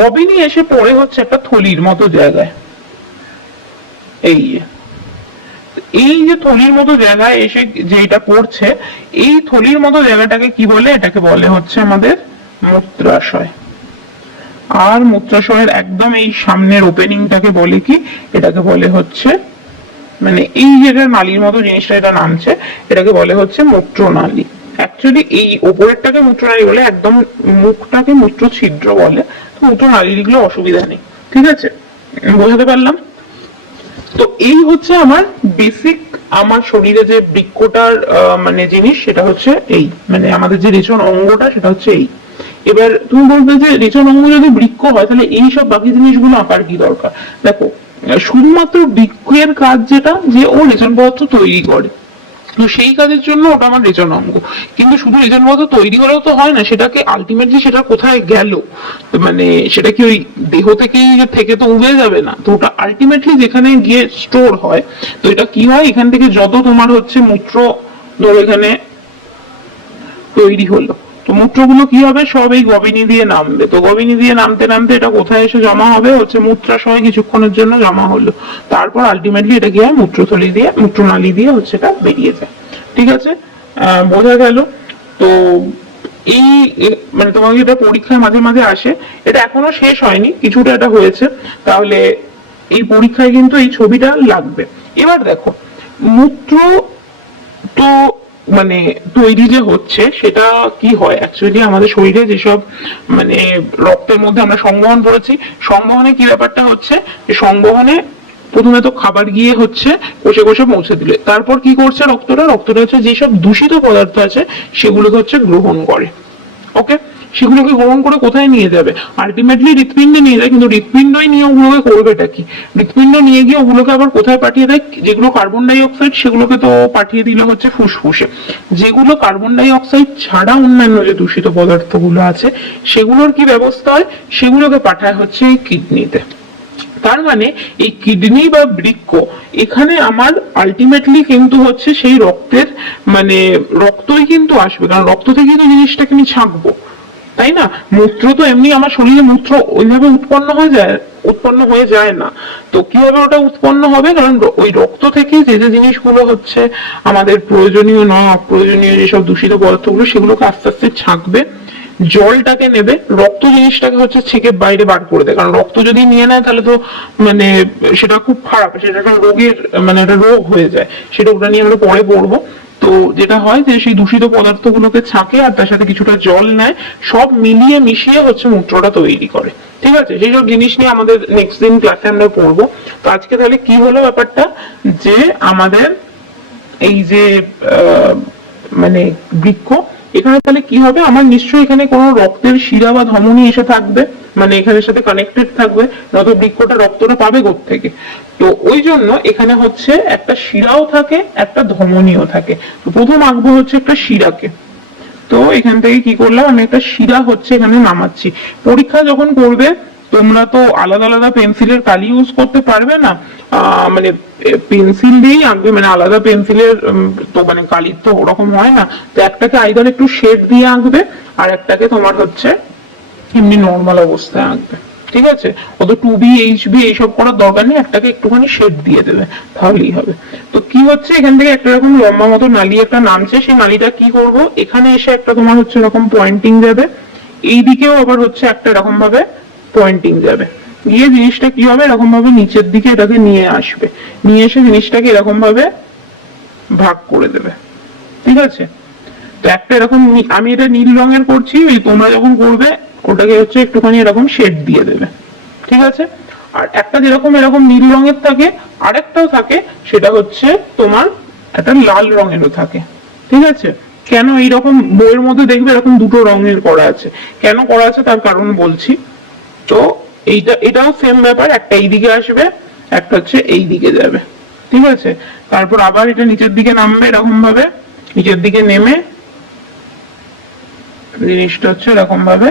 গবিনী এসে পড়ে হচ্ছে একটা থলির মতো জায়গায়, এই এই যে থলির মতো জায়গায় এসে যে এটা পড়ছে, এই থলির মতো জায়গাটাকে কি বলে, এটাকে বলে হচ্ছে আমাদের মূত্রাশয়। আর মূত্রাশয়ের একদম এই সামনের ওপেনিংটাকে বলে কি, এটাকে বলে হচ্ছে মানে এই যেটা নালীর মতো জিনিসটা এটা নামছে, এটাকে বলে হচ্ছে মূত্রনালী। অ্যাকচুয়ালি এই ওপরেরটাকে মূত্রনালী বলে, একদম মুখটাকে মূত্র ছিদ্র বলে। তো মূত্রনালীর গুলো অসুবিধা নেই। ঠিক আছে, বোঝাতে পারলাম। তো এই হচ্ছে আমার বেসিক, আমার শরীরে যে বৃক্ষটার মানে জিনিস সেটা হচ্ছে এই মানে আমাদের যে রেচন অঙ্গটা সেটা হচ্ছে এই। এবার তুমি বলবে যে রেচন অঙ্গ যদি বৃক্ষ হয় তাহলে এই সব বাকি জিনিসগুলো আঁকার কি দরকার। দেখো শুধুমাত্র বৃক্ষের কাজ যেটা, যে ও রেচন পদার্থ তৈরি করে, তো সেই কাজের জন্য ওটা আমার রেচন অঙ্গ। কিন্তু শুধু রেচন পদার্থ তৈরি হলেও তো হয় না, সেটাকে আলটিমেটলি সেটা কোথায় গেল, মানে সেটা কি ওই দেহ থেকেই থেকে তো উড়ে যাবে না, তো ওটা আলটিমেটলি যেখানে গিয়ে স্টোর হয়। তো এটা কি হয়, এখান থেকে যত তোমার হচ্ছে মূত্র ধরো এখানে তৈরি হলো, তো মূত্রগুলো কি হবে, সব এই গবিনী দিয়ে নামবে, তো গবিনী দিয়ে নামতে নামতে এটা কোথায় এসে জমা হবে, হচ্ছে মূত্রাশয়ে কিছুক্ষণের জন্য জমা হলো, তারপর আলটিমেটলি এটা কি হয়, মূত্রথলি দিয়ে মূত্রনালী দিয়ে হচ্ছে এটা বেরিয়ে যায়। ঠিক আছে, বোঝা গেল? তো এই মানে তোমাকে এটা পরীক্ষায় মাঝে মাঝে আসে, এটা এখনো শেষ হয়নি, কিছুটা এটা হয়েছে, তাহলে এই পরীক্ষায় কিন্তু এই ছবিটা লাগবে। এবার দেখো, মূত্র তো মানে তৈরি যে হচ্ছে সেটা কি হয় অ্যাকচুয়ালি, আমাদের শরীরে যেসব মানে রক্তের মধ্যে আমরা সংবহন করেছি, সংবহনে কি ব্যাপারটা হচ্ছে, যে সংবহনে প্রথমে তো খাবার গিয়ে হচ্ছে কোষে কোষে পৌঁছে দিলে, তারপর কি করছে রক্তটা হচ্ছে যেসব দূষিত পদার্থ আছে সেগুলোকে হচ্ছে গ্রহণ করে। ওকে, সেগুলোকে গ্রহণ করে কোথায় নিয়ে যাবে, আলটিমেটলি হৃৎপিণ্ডে নিয়ে যায়, কিন্তু হৃৎপিণ্ডই নিয়ে ওগুলোকে করবেটা কি, হৃৎপিণ্ড নিয়ে গিয়ে ওগুলোকে আবার কোথায় পাঠিয়ে দেয়, যেগুলো কার্বন ডাই অক্সাইড সেগুলোকে তো পাঠিয়ে দিলে হচ্ছে ফুসফুসে, যেগুলো কার্বন ডাই অক্সাইড ছাড়া অন্যান্য যে দূষিত পদার্থগুলো আছে সেগুলোর কি ব্যবস্থা হয়, সেগুলোকে পাঠায় হচ্ছে এই কিডনিতে। তার মানে এই কিডনি বা বৃক্ক, এখানে আমার আলটিমেটলি কিন্তু হচ্ছে সেই রক্তের মানে রক্তই কিন্তু আসবে, কারণ রক্ত থেকে তো জিনিসটাকে আমি ছাঁকবো, তাই না? মূত্র তো এমনি আমার শরীরে মূত্র ওইভাবে উৎপন্ন হয়ে যায় না, তো কিভাবে ওটা উৎপন্ন হবে, কারণ ওই রক্ত থেকে যে যে জিনিসগুলো হচ্ছে আমাদের প্রয়োজনীয় নয়, অপ্রয়োজনীয় যেসব দূষিত পদার্থগুলো সেগুলোকে আস্তে আস্তে ছাঁকবে, জলটাকে নেবে, রক্ত জিনিসটাকে হচ্ছে ছেঁকে বাইরে বার করে দেয়, কারণ রক্ত যদি নিয়ে নেয় তাহলে তো মানে সেটা খুব খারাপ, সেটা একটা রোগের মানে একটা রোগ হয়ে যায়, সেটা ওটা নিয়ে আমরা পরে পড়বো। তো যেটা হয় যে সেই দূষিত পদার্থগুলোকে ছাঁকে আর তার সাথে কিছুটা জল নেয়, সব মিলিয়ে মিশিয়ে হচ্ছে মূত্রটা তৈরি করে। ঠিক আছে, সেই সব জিনিস নিয়ে আমাদের নেক্সট দিন ক্লাসে আমরা পড়বো। তো আজকে তাহলে কি হলো ব্যাপারটা, যে আমাদের এই যে মানে বৃক্ষ, এখানে তাহলে কি হবে, আমার নিশ্চয়ই এখানে কোনো রক্তের শিরা বা ধমনী এসে থাকবে, মানে এখানের সাথে কানেক্টেড থাকবে, নয়তো বৃক্ষটা রক্তটা পাবে কোত্থেকে। তো ওই জন্য এখানে হচ্ছে একটা শিরাও থাকে, একটা ধমনীও থাকে। তো প্রথম আঁকবো হচ্ছে একটা শিরাকে, তো এখান থেকে কি করলাম, আমি একটা শিরা হচ্ছে এখানে নামাচ্ছি। পরীক্ষা যখন করবে তোমরা তো আলাদা আলাদা পেন্সিলের কালি ইউজ করতে পারবে না, মানে পেন্সিল দিয়েই আঁকবে, মানে আলাদা পেন্সিলের তো মানে কালির তো ওরকম হয় না, তো একটাকে আইদার একটু শেড দিয়ে আঁকবে, আর একটাকে তোমার হচ্ছে এমনি নর্মাল অবস্থায় আঁকবে। ঠিক আছে, অত 2B HB এইসব করার দরকার নেই, একটাকে একটুখানি শেড দিয়ে দেবে, তাহলেই হবে। তো কি হচ্ছে, এখান থেকে একটা রকম লম্বা মতো নালি একটা নামছে, সেই নালিটা কি করব, এখানে এসে একটা তোমার হচ্ছে এরকম পয়েন্টিং যাবে, এই দিকেও আবার হচ্ছে একটা এরকম ভাবে পয়েন্টিং যাবে, গিয়ে জিনিসটা কি হবে, এরকম ভাবে নিচের দিকে এটাকে নিয়ে আসবে, নিয়ে এসে জিনিসটাকে এরকম ভাবে ভাগ করে দেবে। ঠিক আছে, তো একটা এরকম আমি এটা নীল রঙের করছি, তোমরা যখন করবে ওটাকে হচ্ছে একটুখানি এরকম শেড দিয়ে দেবে। ঠিক আছে, আর একটা যেরকম এরকম নীল রঙের থাকে, আরেকটাও থাকে, সেটা হচ্ছে তোমার একটা লাল রঙেরও থাকে। ঠিক আছে, কেন এইরকম বইয়ের মধ্যে দেখবে এরকম দুটো রঙের করা আছে, কেন করা আছে তার কারণ বলছি। তো এটাও সেম ব্যাপার, একটা এই দিকে আসবে, একটা হচ্ছে এই দিকে যাবে। ঠিক আছে, তারপর আবার এটা নিচের দিকে নামবে এরকম ভাবে, নিচের দিকে নেমে জিনিসটা হচ্ছে এরকম ভাবে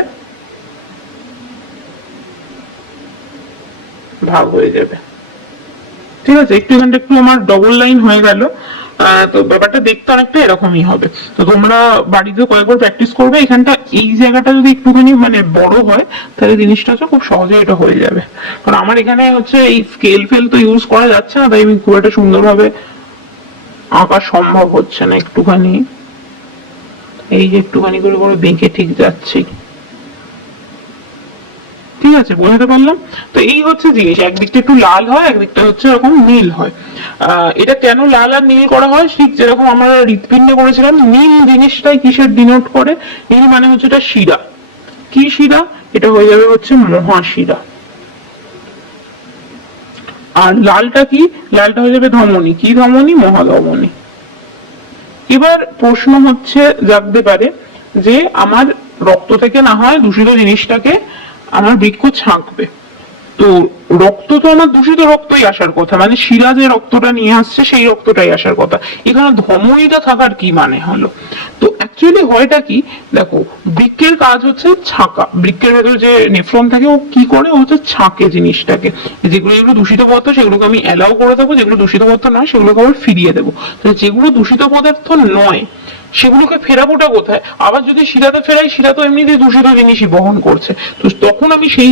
ভাগ হয়ে যাবে। ঠিক আছে, একটু এখানটা একটু আমার ডবল লাইন হয়ে গেল, তো ব্যাপারটা দেখতে অনেকটা এরকমই হবে। তো তোমরা বাড়িতে কয়েকবার প্র্যাকটিস করবে, এখানটা এই জায়গাটা যদি একটুখানি মানে বড় হয় তাহলে জিনিসটা হচ্ছে খুব সহজে এটা হয়ে যাবে, কারণ আমার এখানে হচ্ছে এই স্কেল ফেল তো ইউজ করা যাচ্ছে না, তাই আমি খুব একটা সুন্দরভাবে আঁকা সম্ভব হচ্ছে না, একটুখানি এই যে একটুখানি করে করে বেঁকে ঠিক যাচ্ছি। ঠিক আছে, বোঝাতে পারলাম? তো এই হচ্ছে জিনিস, একদিকটা একটু লাল হয়, একদিকটা হচ্ছে এরকম নীল হয়। এটা কেন লাল আর নীল করা হয়, ঠিক যেরকম আমরা হৃৎপিণ্ডে করেছিলাম, নীল জিনিসটাই কিসের ডিনোট করে, নীল মানে হচ্ছে এটা শিরা, কি শিরা, এটা হয়ে যাবে হচ্ছে মহাশিরা। আর লালটা কি, লালটা হয়ে যাবে ধমনী, কি ধমনী, মহাধমনী। এবার প্রশ্ন হচ্ছে জাগতে পারে যে আমার রক্ত থেকে না হয় দূষিত জিনিসটাকে আমার বৃক্ষ ছাঁকবে, তো রক্ত তো আমার দূষিত রক্তই আসার কথা, মানে শিরা যে রক্তটা নিয়ে আসছে সেই রক্তটাই আসার কথা, এখানে ধমনীটা থাকার কি মানে হলো? তো অ্যাকচুয়ালি হয়টা কি, দেখো বৃক্কের কাজ হচ্ছে ছাকা, বৃক্কের ভেতরে যে নেফ্রন থাকে ও কি করে, ও হচ্ছে ছাকে জিনিসটাকে, যেগুলো যেগুলো দূষিত পদার্থ সেগুলোকে আমি অ্যালাউ করে দেবো, যেগুলো দূষিত পদার্থ নয় সেগুলোকে আবার ফিরিয়ে দেবো। তো যেগুলো দূষিত পদার্থ নয় সেগুলোকে ফেরাবোটা কোথায়? আবার যদি শিরাতে ফেরাই, শিরা তো এমনিতেই দূষিত জিনিসই বহন করছে, তো তখন আমি সেই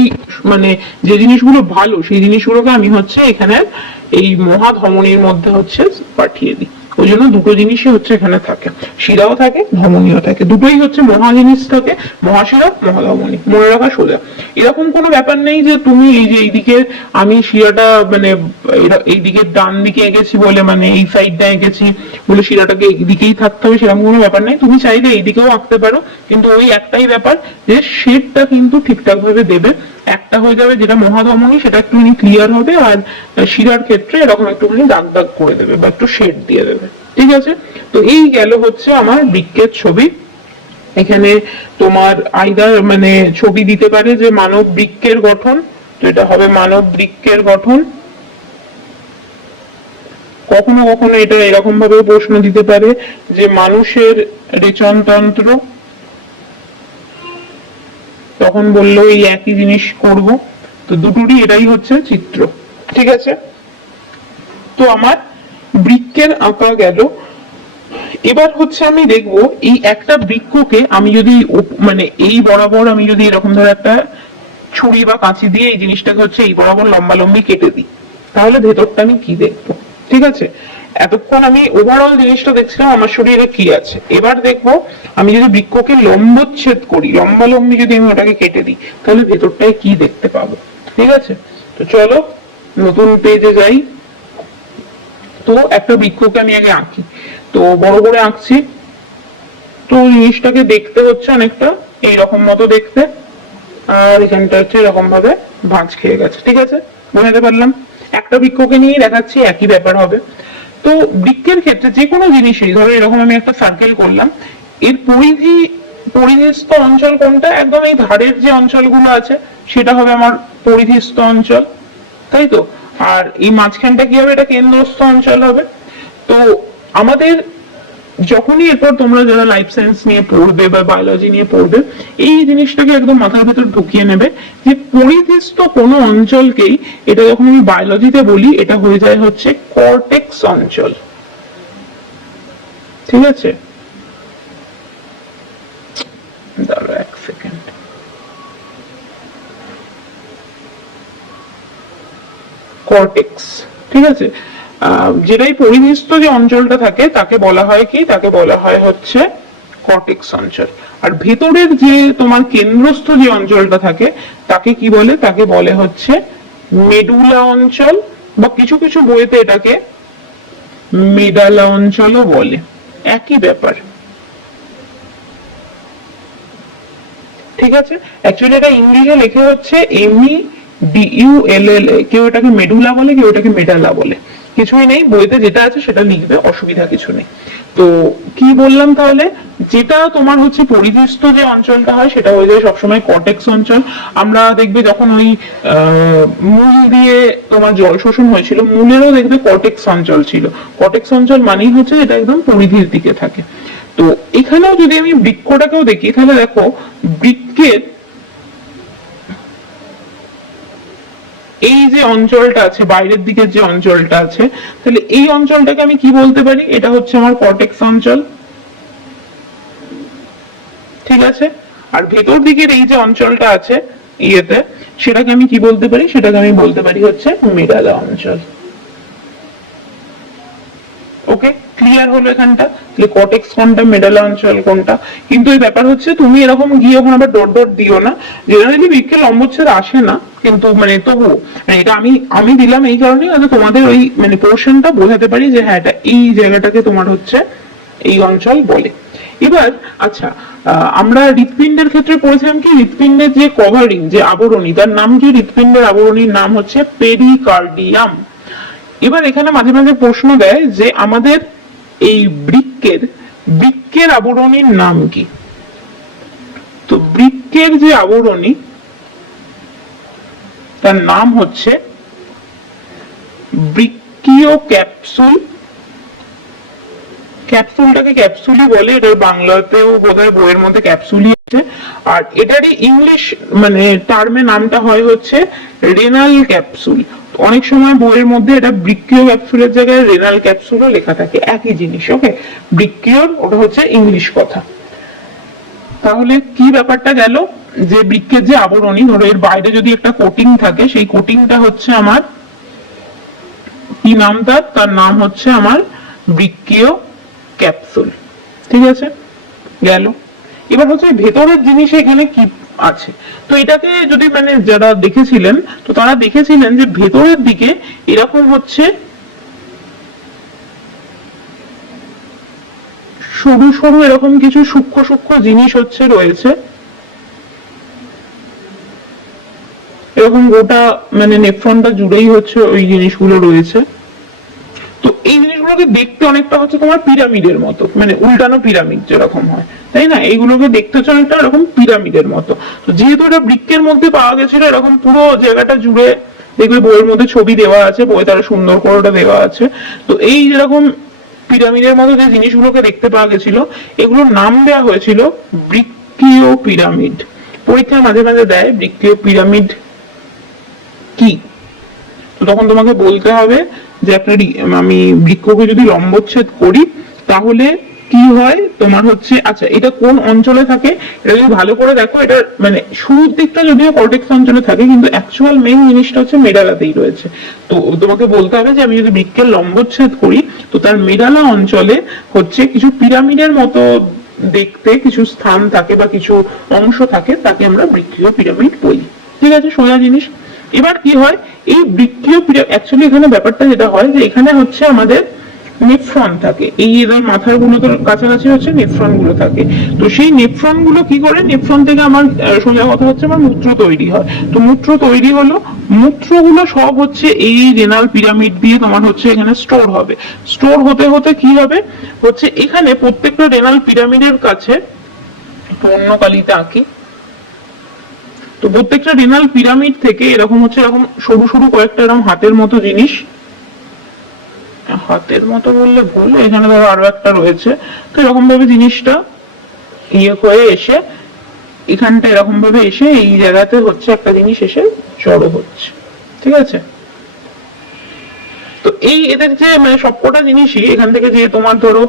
মানে যে জিনিসগুলো ভালো সেই জিনিসগুলোকে আমি হচ্ছে এখানে এই মহাধমনীর মধ্যে হচ্ছে পাঠিয়ে দিই। ওই জন্য দুটো জিনিসই হচ্ছে এখানে থাকে, শিরাও থাকে ধমনীও থাকে, দুটোই হচ্ছে মহা জিনিস থাকে, মহাশিরা মহাধমনী, মনে রাখা সোজা। এরকম কোনো ব্যাপার নেই যে তুমি এই যে এইদিকে আমি শিরাটা মানে এইদিকে ডান দিকে এঁকেছি বলে, মানে এই সাইডটা এঁকেছি বলে শিরাটাকে এইদিকেই থাকতে হবে সেরকম কোনো ব্যাপার নেই, তুমি চাইলে এইদিকেও আঁকতে পারো, কিন্তু ওই একটাই ব্যাপার যে শেডটা কিন্তু ঠিকঠাক ভাবে দেবে, একটা হয়ে যাবে যেটা মহাধমনী সেটা একটুখানি ক্লিয়ার হবে, আর শিরার ক্ষেত্রে এরকম একটুখানি দাগ দাগ করে দেবে বা একটু শেড দিয়ে দেবে, ঠিক আছে? তো এই গেল হচ্ছে আমার বৃক্কের ছবি। এখানে তোমার আইদার মানে ছবি দিতে পারে যে মানব বৃক্কের গঠন, তো এটা হবে মানব বৃক্কের গঠন। কখনো কখনো এটা এরকম ভাবে প্রশ্ন দিতে পারে যে মানুষের রেচনতন্ত্র, তখন বললো এই একই জিনিস করব, তো দুটোরই এটাই হচ্ছে চিত্র, ঠিক আছে? তো আমার বৃক্কের আঁকা গেল। এবার হচ্ছে আমি দেখব এই একটা বৃক্ষকে আমি যদি মানে এই বরাবর আমি যদি এরকম ধরে একটা ছুরি বা কাঁচি দিয়ে এই জিনিসটাকে হচ্ছে এই বরাবর লম্বা লম্বি কেটে দিই, তাহলে ভেতরটা আমি কি দেখবো? ঠিক আছে, এতক্ষণ আমি ওভারঅল জিনিসটা দেখছিলাম আমার শরীরে কি আছে, এবার দেখবো আমি যদি বৃক্ষকে লম্বচ্ছেদ করি, লম্বা লম্বি যদি আমি ওটাকে কেটে দিই তাহলে ভেতরটায় কি দেখতে পাবো, ঠিক আছে? তো চলো নতুন পেজে যাই। তো একটা বৃক্ষকে আমি আগে আঁকি, তো বড় করে আঁকছি, তো জিনিসটাকে দেখতে হচ্ছে অনেকটা এইরকম মতো দেখতে, আর এখানটা হচ্ছে এরকম ভাবে ভাঁজ খেয়ে গেছে, ঠিক আছে? বোঝাতে পারলাম? একটা বৃক্ষকে নিয়ে দেখাচ্ছি একই ব্যাপার হবে। তো বৃক্ষের ক্ষেত্রে যে কোনো জিনিসই ধরো এরকম আমি একটা সার্কেল করলাম, এর পরিধিস্থ অঞ্চল কোনটা? একদম এই ধারের যে অঞ্চলগুলো আছে সেটা হবে আমার পরিধিস্থ অঞ্চল, তাই তো? আর এই মাঝখানটা কি হবে? এটা কেন্দ্রস্থ অঞ্চল হবে। তো আমাদের যখনই এরপর তোমরা যারা লাইফ সায়েন্স নিয়ে পড়বে বা বায়োলজি নিয়ে পড়বে এই জিনিসটাকে একদম মাথার ভেতর ঢুকিয়ে নেবে যে পরিধিস্থ কোনো অঞ্চলকেই, এটা যখন আমি বায়োলজিতে বলি এটা হয়ে যায় হচ্ছে কর্টেক্স অঞ্চল, ঠিক আছে? দাঁড়াও এক সেকেন্ড, কর্টেক্স, ঠিক আছে? যেটাই পরিবেষ্ট যে অঞ্চলটা থাকে তাকে বলা হয় কি, তাকে বলা হয় হচ্ছে কর্টেক্স অঞ্চল। আর ভেতরের যে তোমার কেন্দ্রস্থ যে অঞ্চলটা থাকে তাকে কি বলে? তাকে বলে হচ্ছে মেডুলা অঞ্চল, বা কিছু কিছু বইতে এটাকে মেডালা অঞ্চলও বলে, একই ব্যাপার, ঠিক আছে? অ্যাকচুয়ালি এটা ইংলিশে লেখা হচ্ছে MEDULLA, কেউ এটাকে মেডুলা বলে, কেউ এটাকে মেডালা বলে, কিছুই নেই, বইতে যেটা আছে সেটা লিখবে, অসুবিধা কিছু নেই। তো কি বললাম তাহলে, যেটা তোমার হচ্ছে পরিবেষ্ট যে অঞ্চলটা হয় সেটা হয়ে যায় সবসময় কর্টেক্স অঞ্চল। আমরা দেখবে যখন ওই মূল দিয়ে তোমার জল শোষণ হয়েছিল, মূলেরও দেখবে কর্টেক্স অঞ্চল ছিল, কর্টেক্স অঞ্চল মানেই হচ্ছে এটা একদম পরিধির দিকে থাকে। তো এখানেও যদি আমি বৃক্ষটাকেও দেখি তাহলে দেখো বৃক্ষের এই যে অঞ্চলটা আছে, বাইরের দিকের যে অঞ্চলটা আছে, তাহলে এই অঞ্চলটাকে আমি কি বলতে পারি? এটা হচ্ছে আমার কর্টেক্স অঞ্চল, ঠিক আছে? আর ভেতর দিকের এই যে অঞ্চলটা আছে ইয়েতে, সেটাকে আমি কি বলতে পারি? সেটাকে আমি বলতে পারি হচ্ছে মেডালা অঞ্চল। ওকে, ক্লিয়ার হলো এখানটা যে কর্টেক্স কোনটা, মেডালা অঞ্চল কোনটা। কিন্তু এই ব্যাপার হচ্ছে তুমি এরকম গিয়ে ওখানে আবার ডট ডট দিও না, জেনারেলি বৃক্ষের লম্বচ্ছেদ আসে না, কিন্তু মানে তবুও মানে এটা আমি দিলাম এই কারণে যাতে তোমাদের ওই মানে পোর্শনটা বোঝাতে পারি যে হ্যাঁ এটা এই জায়গাটাকে তোমার হচ্ছে এই অঞ্চল বলে। এবার আচ্ছা, আমরা হৃৎপিণ্ডের ক্ষেত্রে পড়েছিলাম কি, হৃৎপিণ্ডের যে কভারিং যে আবরণী, তার নাম কি? হৃৎপিণ্ডের আবরণীর নাম হচ্ছে পেরিকার্ডিয়াম। এবার এখানে মাঝে মাঝে প্রশ্ন দেয় যে আমাদের এই বৃক্কের আবরণীর নাম কি? তো বৃক্কের যে আবরণী তার নাম হচ্ছে ব্রিকিও ক্যাপসুল। ক্যাপসুলটাকে ক্যাপসুলই বলে, এটার বাংলাতেও বোধহয় বইয়ের মধ্যে ক্যাপসুলই আছে। আর এটারই ইংলিশ মানে টার্মে নামটা হয় হচ্ছে রেনাল ক্যাপসুল। অনেক সময় বইয়ের মধ্যে এটা ব্রিকিও ক্যাপসুলের জায়গায় রেনাল ক্যাপসুলও লেখা থাকে, একই জিনিস। ওকে, ব্রিকিওর ওটা হচ্ছে ইংলিশ কথা। তাহলে কি ব্যাপারটা গেল, যে বৃক্কের যে আবরণী, ধরো এর বাইরে যদি একটা কোটিং থাকে, সেই কোটিংটা হচ্ছে আমার কি নাম, তার নাম হচ্ছে আমার বৃক্কীয় ক্যাপসুল। ঠিক আছে, গেল। এবার হচ্ছে ভেতরের জিনিস এখানে কি আছে। তো এটাকে যদি মানে যারা দেখেছিলেন, তো তারা দেখেছিলেন যে ভেতরের দিকে এরকম হচ্ছে সরু সরু এরকম কিছু সূক্ষ্ম সূক্ষ্ম জিনিস হচ্ছে রয়েছে, এরকম গোটা মানে নেফ্রনটা জুড়েই হচ্ছে ওই জিনিসগুলো রয়েছে। তো এই জিনিসগুলোকে দেখতে অনেকটা হচ্ছে তোমার পিরামিডের মতো, মানে উল্টানো পিরামিড যেরকম হয়, তাই না? এইগুলোকে দেখতে হচ্ছে অনেকটা এরকম পিরামিডের মতো। তো যেহেতু এটা বৃক্কের মধ্যে পাওয়া গেছিল, এরকম পুরো জায়গাটা জুড়ে দেখবে বইয়ের মধ্যে ছবি দেওয়া আছে, বই তারা সুন্দর করে ওটা দেওয়া আছে। তো এই যেরকম পিরামিডের মতো যে জিনিসগুলোকে দেখতে পাওয়া গেছিল, এগুলোর নাম দেওয়া হয়েছিল বৃক্কীয় পিরামিড। পরীক্ষায় মাঝে মাঝে দেয় বৃক্কীয় পিরামিড কি, তো তখন তোমাকে বলতে হবে যে একটা আমি বৃক্ষকে যদি লম্বচ্ছেদ করি তাহলে কি হয় তোমার হচ্ছে, আচ্ছা এটা কোন অঞ্চলে থাকে, এটা যদি ভালো করে দেখো, এটা মানে শুরুর দিকটা যদিও কর্টেক্স অঞ্চলে থাকে, কিন্তু অ্যাকচুয়াল মেইন জিনিসটা হচ্ছে মেডালাতেই রয়েছে। তো তোমাকে বলতে হবে যে আমি যদি বৃক্ষের লম্বচ্ছেদ করি, তো তার মেডালা অঞ্চলে হচ্ছে কিছু পিরামিডের মতো দেখতে কিছু স্থান থাকে বা কিছু অংশ থাকে, তাকে আমরা বৃক্ষীয় পিরামিড বলি। ঠিক আছে, সোজা জিনিস। এবার কি হয়, এই বৃক্ষীয় অ্যাকচুয়ালি এখানে ব্যাপারটা যেটা হয় যে এখানে হচ্ছে আমাদের নেফ্রন থাকে, এই এদের মাথার গুলো তো কাছাকাছি হচ্ছে নেফ্রন গুলো থাকে। তো সেই নেফ্রন গুলো কি করে, নেফ্রন থেকে আমার সোজা কথা হচ্ছে আমার মূত্র তৈরি হয়। তো মূত্র তৈরি হলো, মূত্রগুলো সব হচ্ছে এই রেনাল পিরামিড দিয়ে তোমার হচ্ছে এখানে স্টোর হবে। স্টোর হতে হতে কি হবে হচ্ছে, এখানে প্রত্যেকটা রেনাল পিরামিডের কাছে অন্য কালিতে আঁকি, তো প্রত্যেকটা রেনাল পিরামিড থেকে এরকম হচ্ছে এরকম সরু সরু কয়েকটা এরকম হাতের মতো জিনিস, হাতের মতো বললে ভুল, এখানে ধরো আরো একটা রয়েছে। তো এরকম ভাবে জিনিসটা ইয়ে হয়ে এসে এখানটা এরকম ভাবে এসে এই জায়গাতে হচ্ছে একটা জিনিস এসে জড়ো হচ্ছে। ঠিক আছে, তো এই এদের যে মানে সবকটা জিনিসই এখান থেকে যে তোমার ধরো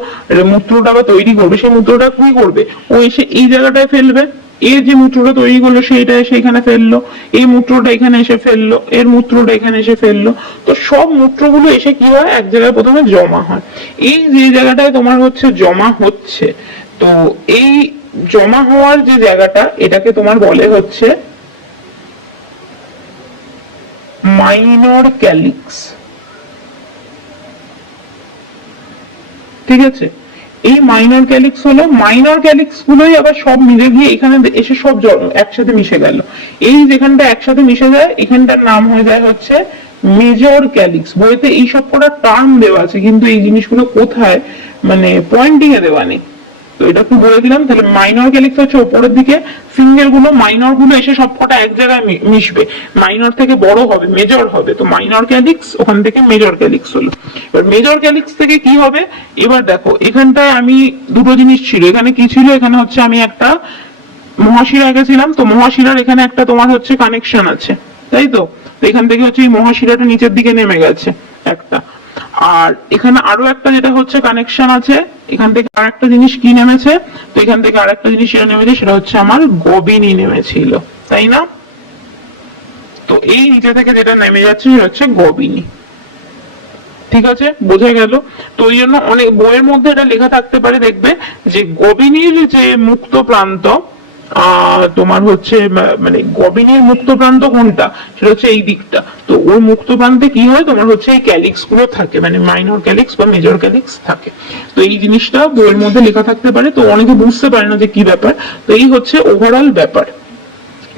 মূত্রটা বা তৈরি করবে, সেই মূত্রটা কি করবে, ও এসে এই জায়গাটায় ফেলবে, এর যে মূত্রটা তৈরি করলো সেইটা এসে এখানে ফেললো, এই মূত্রটা এখানে এসে ফেললো, এর মূত্রটা এখানে এসে ফেললো। তো সব মূত্রগুলো এসে কি হয়, এক জায়গায় প্রথমে জমা হয়। এই যে জায়গাটায় তোমার হচ্ছে জমা হচ্ছে, তো এই জমা হওয়ার যে জায়গাটা, এটাকে তোমার বলে হচ্ছে মাইনর ক্যালিক্স। ঠিক আছে, এই মাইনর ক্যালিক্স হলো, মাইনর ক্যালিক্স গুলোই আবার সব মিলে গিয়ে এখানে এসে সব একসাথে মিশে গেল। এই যেখানটা একসাথে মিশে যায়, এখানটার নাম হয়ে যায় হচ্ছে মেজর ক্যালিক্স। বইতে এই সব কটা টার্ম দেওয়া আছে, কিন্তু এই জিনিসগুলো কোথায় মানে পয়েন্টিং এ দেওয়া নেই। তো এটা একটু বলে দিলাম। তাহলে মাইনর ক্যালিক্স হচ্ছে উপরের দিকে, ফিঙ্গার গুলো মাইনর গুলো এসে সবকটা এক জায়গায় মিশবে, মাইনর থেকে বড় হবে, মেজর হবে। তো মাইনর ক্যালিক্স ওখান থেকে মেজর ক্যালিক্স হলো। এবার মেজর ক্যালিক্স থেকে কি হবে, এবার দেখো এখানটায় আমি দুটো জিনিস ছিল, এখানে কি ছিল, এখানে হচ্ছে আমি একটা মহাশিরা এঁকেছিলাম। তো মহাশিরার এখানে একটা তোমার হচ্ছে কানেকশন আছে, তাই তো? এখান থেকে হচ্ছে এই মহাশিরাটা নিচের দিকে নেমে গেছে একটা, আর এখানে আরো একটা যেটা হচ্ছে কানেকশন আছে, এখান থেকে আর একটা জিনিস কি নেমেছে, তো এখান থেকে আর একটা জিনিস যেটা নেমেছে সেটা হচ্ছে আমার গবিনী নেমেছিল, তাই না? তো এই নিচে থেকে যেটা নেমে যাচ্ছে সেটা হচ্ছে গবিনী। ঠিক আছে, বোঝা গেল? তো ওই জন্য অনেক বইয়ের মধ্যে এটা লেখা থাকতে পারে, দেখবে যে গবিনীর যে মুক্ত প্রান্ত তোমার হচ্ছে মানে গবিনীর মুক্ত প্রান্ত কোনটা, সেটা হচ্ছে এই দিকটা। তো ওর মুক্ত প্রান্তে কি হয়, তোমার হচ্ছে এই ক্যালিক্স গুলো থাকে, মানে মাইনর ক্যালিক্স বা মেজর ক্যালিক্স থাকে। তো এই জিনিসটা বইয়ের মধ্যে লেখা থাকতে পারে, তো অনেকে বুঝতে পারে না যে কি ব্যাপার। তো এই হচ্ছে ওভারঅল ব্যাপার।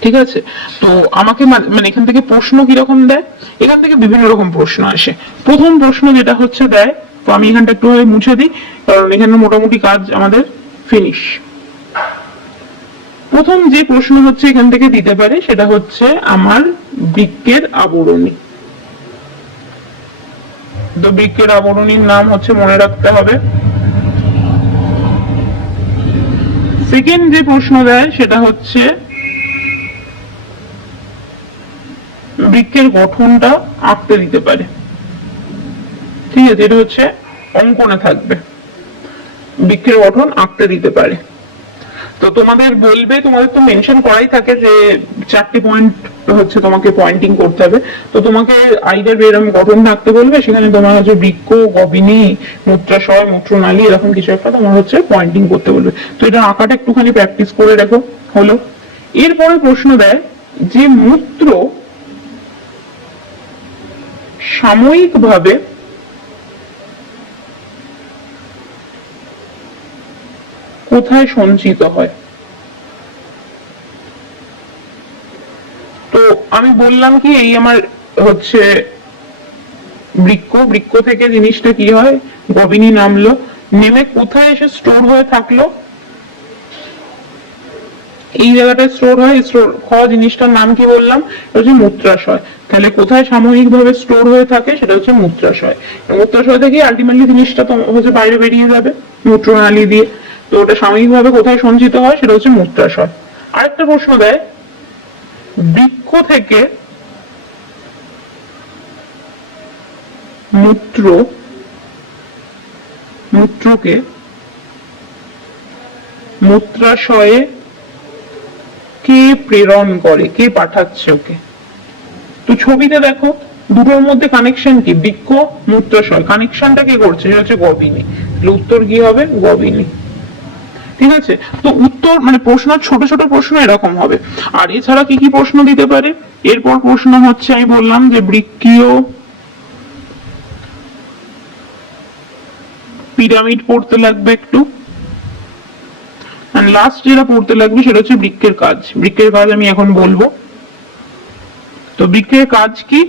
ঠিক আছে, তো আমাকে মানে এখান থেকে প্রশ্ন কিরকম দেয়, এখান থেকে বিভিন্ন রকম প্রশ্ন আসে। প্রথম প্রশ্ন যেটা হচ্ছে দেয়, তো আমি এখানটা একটু মুছে দিই, কারণ এখানে মোটামুটি কাজ আমাদের ফিনিশ। প্রথম যে প্রশ্ন হচ্ছে এখান থেকে দিতে পারে সেটা হচ্ছে আমার বৃক্কের আবরণী। তো বৃক্কের আবরণীর নাম হচ্ছে, মনে রাখতে হবে। সেকেন্ড যে প্রশ্ন দেয় সেটা হচ্ছে বৃক্কের গঠনটা আঁকতে দিতে পারে। ঠিক আছে, এটা হচ্ছে অঙ্কনে থাকবে, বৃক্কের গঠন আঁকতে দিতে পারে। তো তোমাদের বলবে, তোমাদের তো মেনশন করাই থাকে যে 4টে পয়েন্ট হচ্ছে তোমাকে পয়েন্টিং করতে হবে। তো তোমাকে আইদার এরকম গঠন থাকতে বলবে, সেখানে তোমার হচ্ছে বৃক্ক, গবিনী, মূত্রাশয়, মূত্রনালী এরকম কিছু একটা তোমার হচ্ছে পয়েন্টিং করতে বলবে। তো এটা আঁকাটা একটুখানি প্র্যাকটিস করে রাখো। হলো। এরপরে প্রশ্ন দেয় যে মূত্র সাময়িকভাবে কোথায় সঞ্চিত হয়? তো আমি বললাম কি, এই আমার হচ্ছে বৃক্ক, বৃক্ক থেকে জিনিসটা কি হয়, গবিনী নামলো, নেমে কোথায় এসে স্টোর হয়ে থাকলো, এই জায়গাটায় স্টোর হয়। খ জিনিসটার নাম কি বললাম, এটা হচ্ছে মূত্রাশয়। তাহলে কোথায় সাময়িক ভাবে স্টোর হয়ে থাকে, সেটা হচ্ছে মূত্রাশয়। মূত্রাশয় থেকে আলটিমেটলি জিনিসটা তো হচ্ছে বাইরে বেরিয়ে যাবে মূত্রনালী দিয়ে। তো ওটা সাময়িক ভাবে কোথায় সঞ্চিত হয়, সেটা হচ্ছে মূত্রাশয়। আরেকটা প্রশ্ন দেয়, বৃক্ক থেকে মূত্রকে মূত্রাশয়ে কে প্রেরণ করে, কে পাঠাচ্ছে ওকে? তো ছবিতে দেখো দুটোর মধ্যে কানেকশন কি, বৃক্ক, মূত্রাশয়, কানেকশনটা কে করছে, সেটা হচ্ছে গবিনী। উত্তর কি হবে, গবিনী। ঠিক আছে, তো উত্তর মানে প্রশ্ন, ছোট ছোট প্রশ্ন এরকম হবে। আর এছাড়া কি কি প্রশ্ন দিতে পারে, এরপর প্রশ্ন হচ্ছে, আমি বললাম যে বৃক্কীয় পিরামিড পড়তে লাগবে একটু। লাস্ট যেটা পড়তে লাগবে সেটা হচ্ছে বৃক্কের কাজ। বৃক্কের কাজ আমি এখন বলবো। তো বৃক্কের কাজ কি,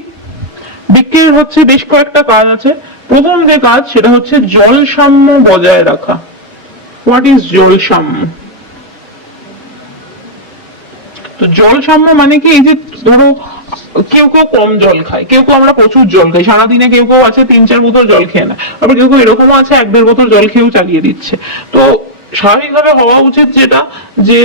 বৃক্কের হচ্ছে বেশ কয়েকটা কাজ আছে। প্রথম যে কাজ সেটা হচ্ছে জল সাম্য বজায় রাখা। হোয়াট ইজ জল সাম্য? তো জল সাম্য মানে কি, এই যে ধরো কেউ কেউ কম জল খায়, কেউ কেউ আমরা প্রচুর জল খাই সারাদিনে, কেউ কেউ আছে 3-4 বোতল জল খেয়ে না, আবার কেউ কেউ এরকমও আছে 1-1.5 বোতল জল খেয়েও চালিয়ে দিচ্ছে। তো স্বাভাবিকভাবে হওয়া উচিত যেটা, যে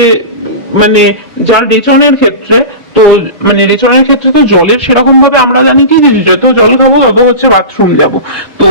মানে যার রেচনের ক্ষেত্রে, তো মানে রেচনের ক্ষেত্রে তো জলের সেরকম ভাবে আমরা জানি কি, যে যত জল খাবো তত হচ্ছে বাথরুম যাব। তো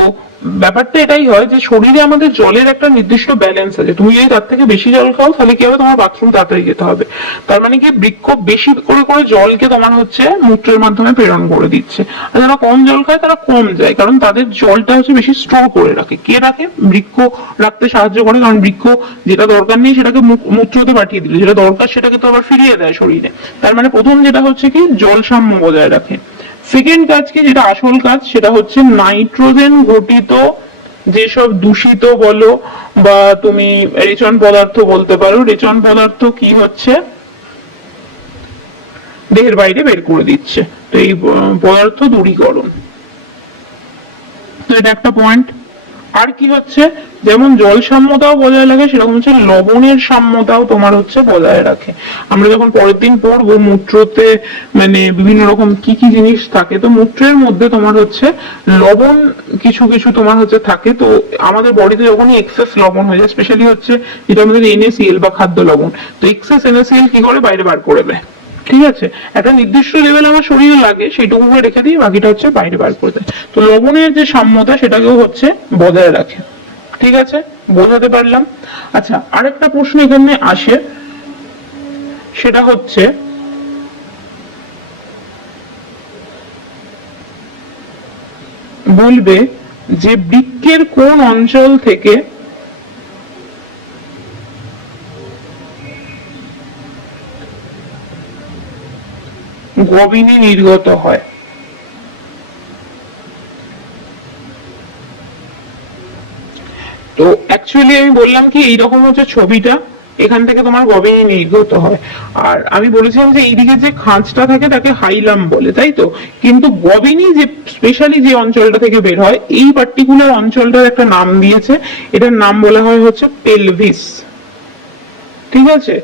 ব্যাপারটা এটাই হয় যে শরীরে আমাদের জলের একটা নির্দিষ্ট ব্যালেন্স আছে। তুমি যদি তার থেকে বেশি জল খাও তাহলে কি হবে, তোমার বাথরুম তাড়াতাড়ি যেতে হবে। তার মানে কি, বৃক্ক বেশি করে করে জলকে তোমার হচ্ছে মূত্রের মাধ্যমে প্রেরণ করে দিচ্ছে। আর যারা কম জল খায় তারা কম যায়, কারণ তাদের জলটা হচ্ছে বেশি স্টোর করে রাখে। কে রাখে? বৃক্ক রাখতে সাহায্য করে, কারণ বৃক্ক যেটা দরকার নেই সেটাকে মূত্রতে পাঠিয়ে দিল, যেটা দরকার সেটাকে তো আবার ফিরিয়ে দেয় শরীরে। তার মানে প্রথম যেটা হচ্ছে কি, জল সাম্য বজায় রাখে। সেকেন্ড কাজ কি, যেটা আসল কাজ, সেটা হচ্ছে নাইট্রোজেন ঘটিত যেসব দূষিত বলো বা তুমি রেচন পদার্থ বলতে পারো, রেচন পদার্থ কি হচ্ছে, দেহের বাইরে বের করে দিচ্ছে। তো এই পদার্থ দূরীকরণ। তো এটা একটা পয়েন্ট। আর কি হচ্ছে, যেমন জল সাম্যতাও বজায় রাখে, সেরকম হচ্ছে লবণের সাম্যতাও তোমার হচ্ছে বজায় রাখে। আমরা যখন পরের দিন পড়বো মূত্রতে মানে বিভিন্ন রকম কি কি জিনিস থাকে, তো মূত্রের মধ্যে তোমার হচ্ছে লবণ কিছু কিছু তোমার হচ্ছে থাকে। তো আমাদের বডিতে যখনই এক্সেস লবণ হয়ে যায়, স্পেশালি হচ্ছে যেটা আমাদের NaCl বা খাদ্য লবণ, তো এক্সেস NaCl কি করে, বাইরে বার করে দেয়। ঠিক আছে, একটা নির্দিষ্ট লেভেল আমার শরীরে লাগে, সেইটুকু রেখে দিই, বাকিটা হচ্ছে বাইরে বার করে দেয়। তো লবণের যে সাম্যতা সেটাকেও হচ্ছে বজায় রাখে। ঠিক আছে, বোঝাতে পারলাম? আচ্ছা, আরেকটা প্রশ্ন এখানে আসে, সেটা হচ্ছে বলবে যে বৃক্কের কোন অঞ্চল থেকে গবিনী নির্গত হয়। তো অ্যাকচুয়ালি আমি বললাম কি, এইরকম হচ্ছে ছবিটা, এখান থেকে তোমার গবিনী নির্গত হয়। আর আমি বলেছিলাম যে এইদিকে যে খাঁজটা থাকে তাকে হাইলাম বলে, তাই তো? কিন্তু গবিনী যে স্পেশালি যে অঞ্চলটা থেকে বের হয়, এই পার্টিকুলার অঞ্চলটার একটা নাম দিয়েছে, এটার নাম বলা হয় হচ্ছে পেলভিস। ঠিক আছে,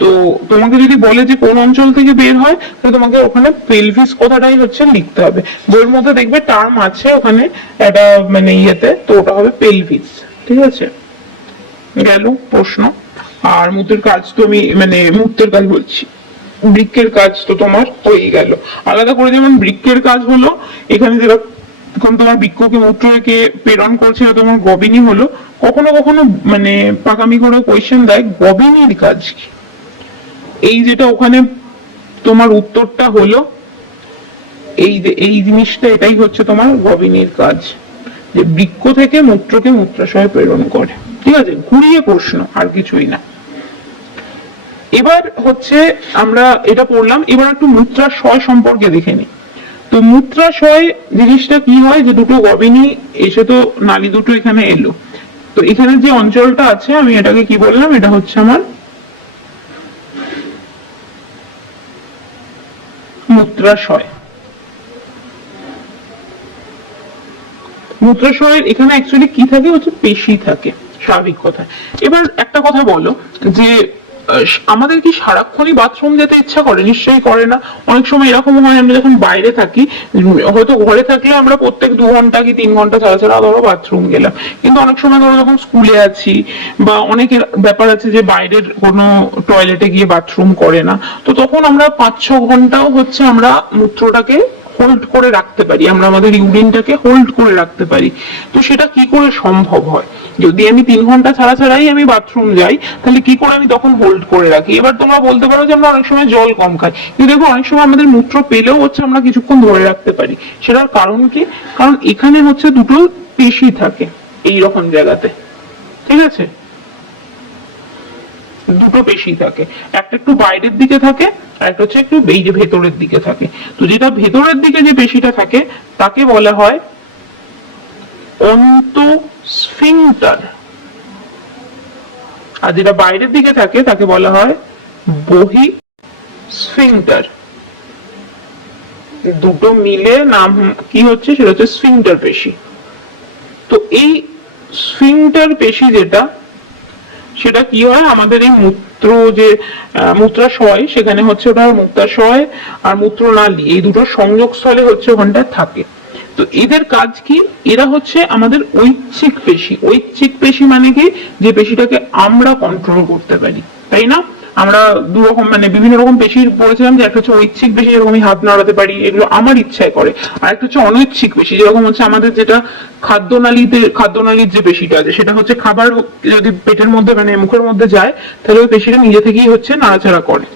তো তোমাকে যদি বলে যে কোন অঞ্চল থেকে বের হয়, তাহলে তোমাকে ওখানে পেলভিস কথাটাই হচ্ছে লিখতে হবে। বইয়ের মধ্যে দেখবে টার্ম আছে ওখানে একটা মানে ইয়েতে, তো ওটা হবে পেলভিস। ঠিক আছে, গেল প্রশ্ন। আর মূত্রের কাজ তো আমি মানে মূত্রের কাজ বলছি, বৃক্কের কাজ তো তোমার হয়ে গেল। আলাদা করে যেমন বৃক্কের কাজ হলো, এখানে যেটা এখন তোমার বৃক্ষকে মূত্র রেখে প্রেরণ করছে তোমার গবিনী হলো। কখনো কখনো মানে পাকামি করে কোয়েশ্চেন দেয় গবিনীর কাজ কি। এই যেটা ওখানে তোমার উত্তরটা হলো, এই যে এই জিনিসটা, এটাই হচ্ছে তোমার গবিনীর কাজ, যে বৃক্ষ থেকে মূত্রকে মূত্রাশয়ে প্রেরণ করে। ঠিক আছে, ঘুরিয়ে প্রশ্ন, আর কিছুই না। এবার হচ্ছে আমরা এটা পড়লাম, এবার একটু মূত্রাশয় সম্পর্কে দেখে নিই। তো মূত্রাশয় জিনিসটা কি হয়, যে দুটো গবিনী এসে তো নালী দুটো এখানে এলো, তো এখানে যে অঞ্চলটা আছে আমি এটাকে কি বললাম, এটা হচ্ছে আমার মূত্রাশয়। মূত্রাশয়ের এখানে অ্যাকচুয়ালি কি থাকে, হচ্ছে পেশি থাকে স্বাভাবিক কথা। এবার একটা কথা বলো, যে আমাদের কি সারাক্ষণই বাথরুম যেতে ইচ্ছা করে? নিশ্চয়ই করে না। অনেক সময় এরকম হয়, আমরা যখন বাইরে থাকি, হয়তো ঘরে থাকলে আমরা প্রত্যেক 2 ঘন্টা কি 3 ঘন্টা ছাড়া ছাড়া ধরো বাথরুম গেলাম, কিন্তু অনেক সময় ধরো যখন স্কুলে আছি বা অনেকের ব্যাপার আছে যে বাইরের কোনো টয়লেটে গিয়ে বাথরুম করে না, তো তখন আমরা 5-6 ঘন্টাও হচ্ছে আমরা মূত্রটাকে হোল্ড করে রাখতে পারি, আমরা আমাদের ইউরিনটাকে হোল্ড করে রাখতে পারি। তো সেটা কি করে সম্ভব হয়? যদি আমি 3 ঘন্টা ছাড়া ছাড়াই আমি বাথরুম যাই, তাহলে কি করে আমি তখন হোল্ড করে রাখি? এবার তোমরা বলতে পারো যে আমরা অনেক সময় জল কম খাই, কিন্তু দেখো অনেক সময় আমাদের মূত্র পেলেও হচ্ছে আমরা কিছুক্ষণ ধরে রাখতে পারি। সেটার কারণ কি? কারণ এখানে হচ্ছে দুটো পেশি থাকে এই রকম জায়গাতে। ঠিক আছে, দুটো পেশি থাকে, একটা একটু বাইরের দিকে থাকে আর একটা হচ্ছে একটু এই যে ভেতরের দিকে থাকে। তো যেটা ভেতরের দিকে যে পেশিটা থাকে তাকে বলা হয় অন্তঃস্ফিংটার, আর যেটা বাইরের দিকে থাকে তাকে বলা হয় বহিঃস্ফিংটার। দুটো মিলে নাম কি হচ্ছে, সেটা হচ্ছে স্ফিংটার পেশি। তো এই স্ফিংটার পেশি যেটা, সেটা কি হয় আমাদের এই মূত্র যে মূত্রাশয়, সেখানে হচ্ছে ওটা মূত্রাশয় আর মূত্রনালী এই দুটো সংযোগস্থলে হচ্ছে ওখানটায় থাকে। তো এদের কাজ কি? এরা হচ্ছে আমাদের ঐচ্ছিক পেশি। ঐচ্ছিক পেশি মানে কি? যে পেশিটাকে আমরা কন্ট্রোল করতে পারি, তাই না? আমরা দু রকম মানে বিভিন্ন রকম পেশি পড়েছিলাম, যে একটা হচ্ছে ঐচ্ছিক পেশি, যেরকম আমি হাত নাড়াতে পারি, এগুলো আমার ইচ্ছায় করে। আর একটা হচ্ছে অনৈচ্ছিক পেশি, যেরকম হচ্ছে আমাদের যেটা খাদ্যনালীর যে পেশিটা আছে, সেটা হচ্ছে খাবার যদি পেটের মধ্যে মানে মুখের মধ্যে যায়, তাহলে ওই পেশিটা নিজে থেকেই হচ্ছে নাড়াচাড়া করে।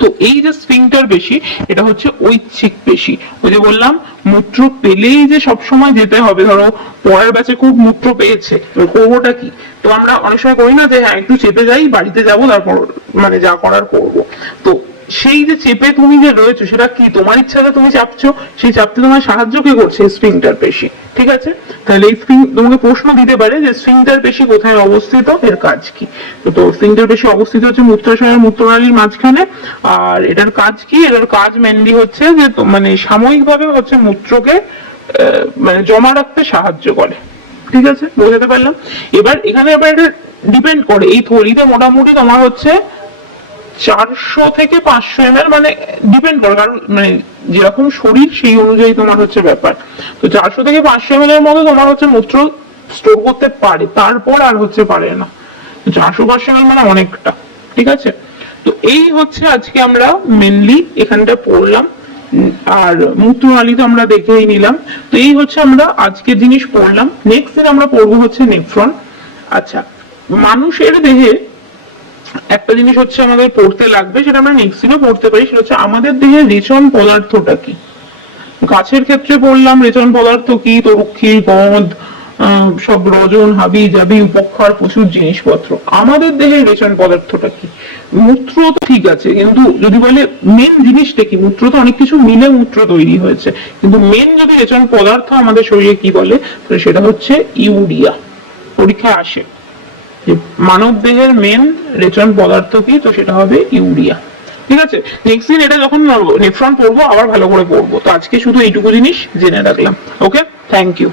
তো এই যে স্ফিংটার পেশি, এটা হচ্ছে ঐচ্ছিক পেশি। ওই যে বললাম মূত্র পেলেই যে সব সময় যেতে হবে, ধরো পরের ব্যাচে খুব মূত্র পেয়েছে, করবোটা কি? তো আমরা অনেক সময় করি না যে হ্যাঁ একটু চেপে যাই, বাড়িতে যাব, তারপর মানে যা করার করব। তো সেই যে চেপে তুমি যে রয়েছো, সেটা কি তোমার ইচ্ছাতে তুমি চাপছো? সেই চাপতে তোমার সাহায্য কে করছে? স্ফিংটার পেশি। ঠিক আছে, তাহলে এই তোমাকে প্রশ্ন দিতে পারে যে স্ফিংটার পেশি কোথায় অবস্থিত, এর কাজ কি? তো স্ফিংটার পেশি অবস্থিত হচ্ছে মূত্রাশয় আর মূত্রনালীর মাঝখানে। আর এটার কাজ কি? এটার কাজ মেনলি হচ্ছে যে মানে সাময়িকভাবে হচ্ছে মূত্রকে মানে জমা রাখতে সাহায্য করে। ঠিক আছে, বোঝাতে পারলাম? এবার এখানে আবার এটা ডিপেন্ড করে, এই থলিতে মোটামুটি তোমার হচ্ছে 400 থেকে 500 ml, মানে ডিপেন্ড করে, কারণ মানে যেরকম শরীর সেই অনুযায়ী তোমার হচ্ছে ব্যাপার। তো 400 থেকে 500 ml এর মতো তোমার হচ্ছে মূত্র স্টোর করতে পারে, তারপর আর হচ্ছে পারে না। 400-500 ml মানে অনেকটা। ঠিক আছে, তো এই হচ্ছে আজকে আমরা মেনলি এখানটা পড়লাম। আর মূত্রনালী তো আমরা দেখেই নিলাম। তো এই হচ্ছে আমরা আজকের জিনিস পড়লাম। নেক্সট দিন আমরা পড়বো হচ্ছে নেফ্রন। আচ্ছা, মানুষের দেহে একটা জিনিস হচ্ছে আমাদের পড়তে লাগবে, সেটা আমরা নেক্সট দিনও পড়তে পারি, সেটা হচ্ছে আমাদের দেহে রেচন পদার্থটা কি। গাছের ক্ষেত্রে বললাম রেচন পদার্থ কি, তরুক্ষী, গন্ধ, সব রজন, হাবি জাবি, উপক্ষার, প্রচুর জিনিসপত্র। আমাদের দেহে রেচন পদার্থটা কি? মূত্র তো ঠিক আছে, কিন্তু যদি বলে মেন জিনিসটা কি, মূত্র তো অনেক কিছু মিলে মূত্র তৈরি হয়েছে, কিন্তু মেন যদি রেচন পদার্থ আমাদের শরীরে কি বলে, তাহলে সেটা হচ্ছে ইউরিয়া। পরীক্ষায় আসে যে মানব দেহের মেন রেচন পদার্থ কি, তো সেটা হবে ইউরিয়া। ঠিক আছে, নেক্সট দিন এটা যখন নেফ্রন পড়বো আবার ভালো করে পড়বো। তো আজকে শুধু এইটুকু জিনিস জেনে রাখলাম। ওকে, থ্যাংক ইউ।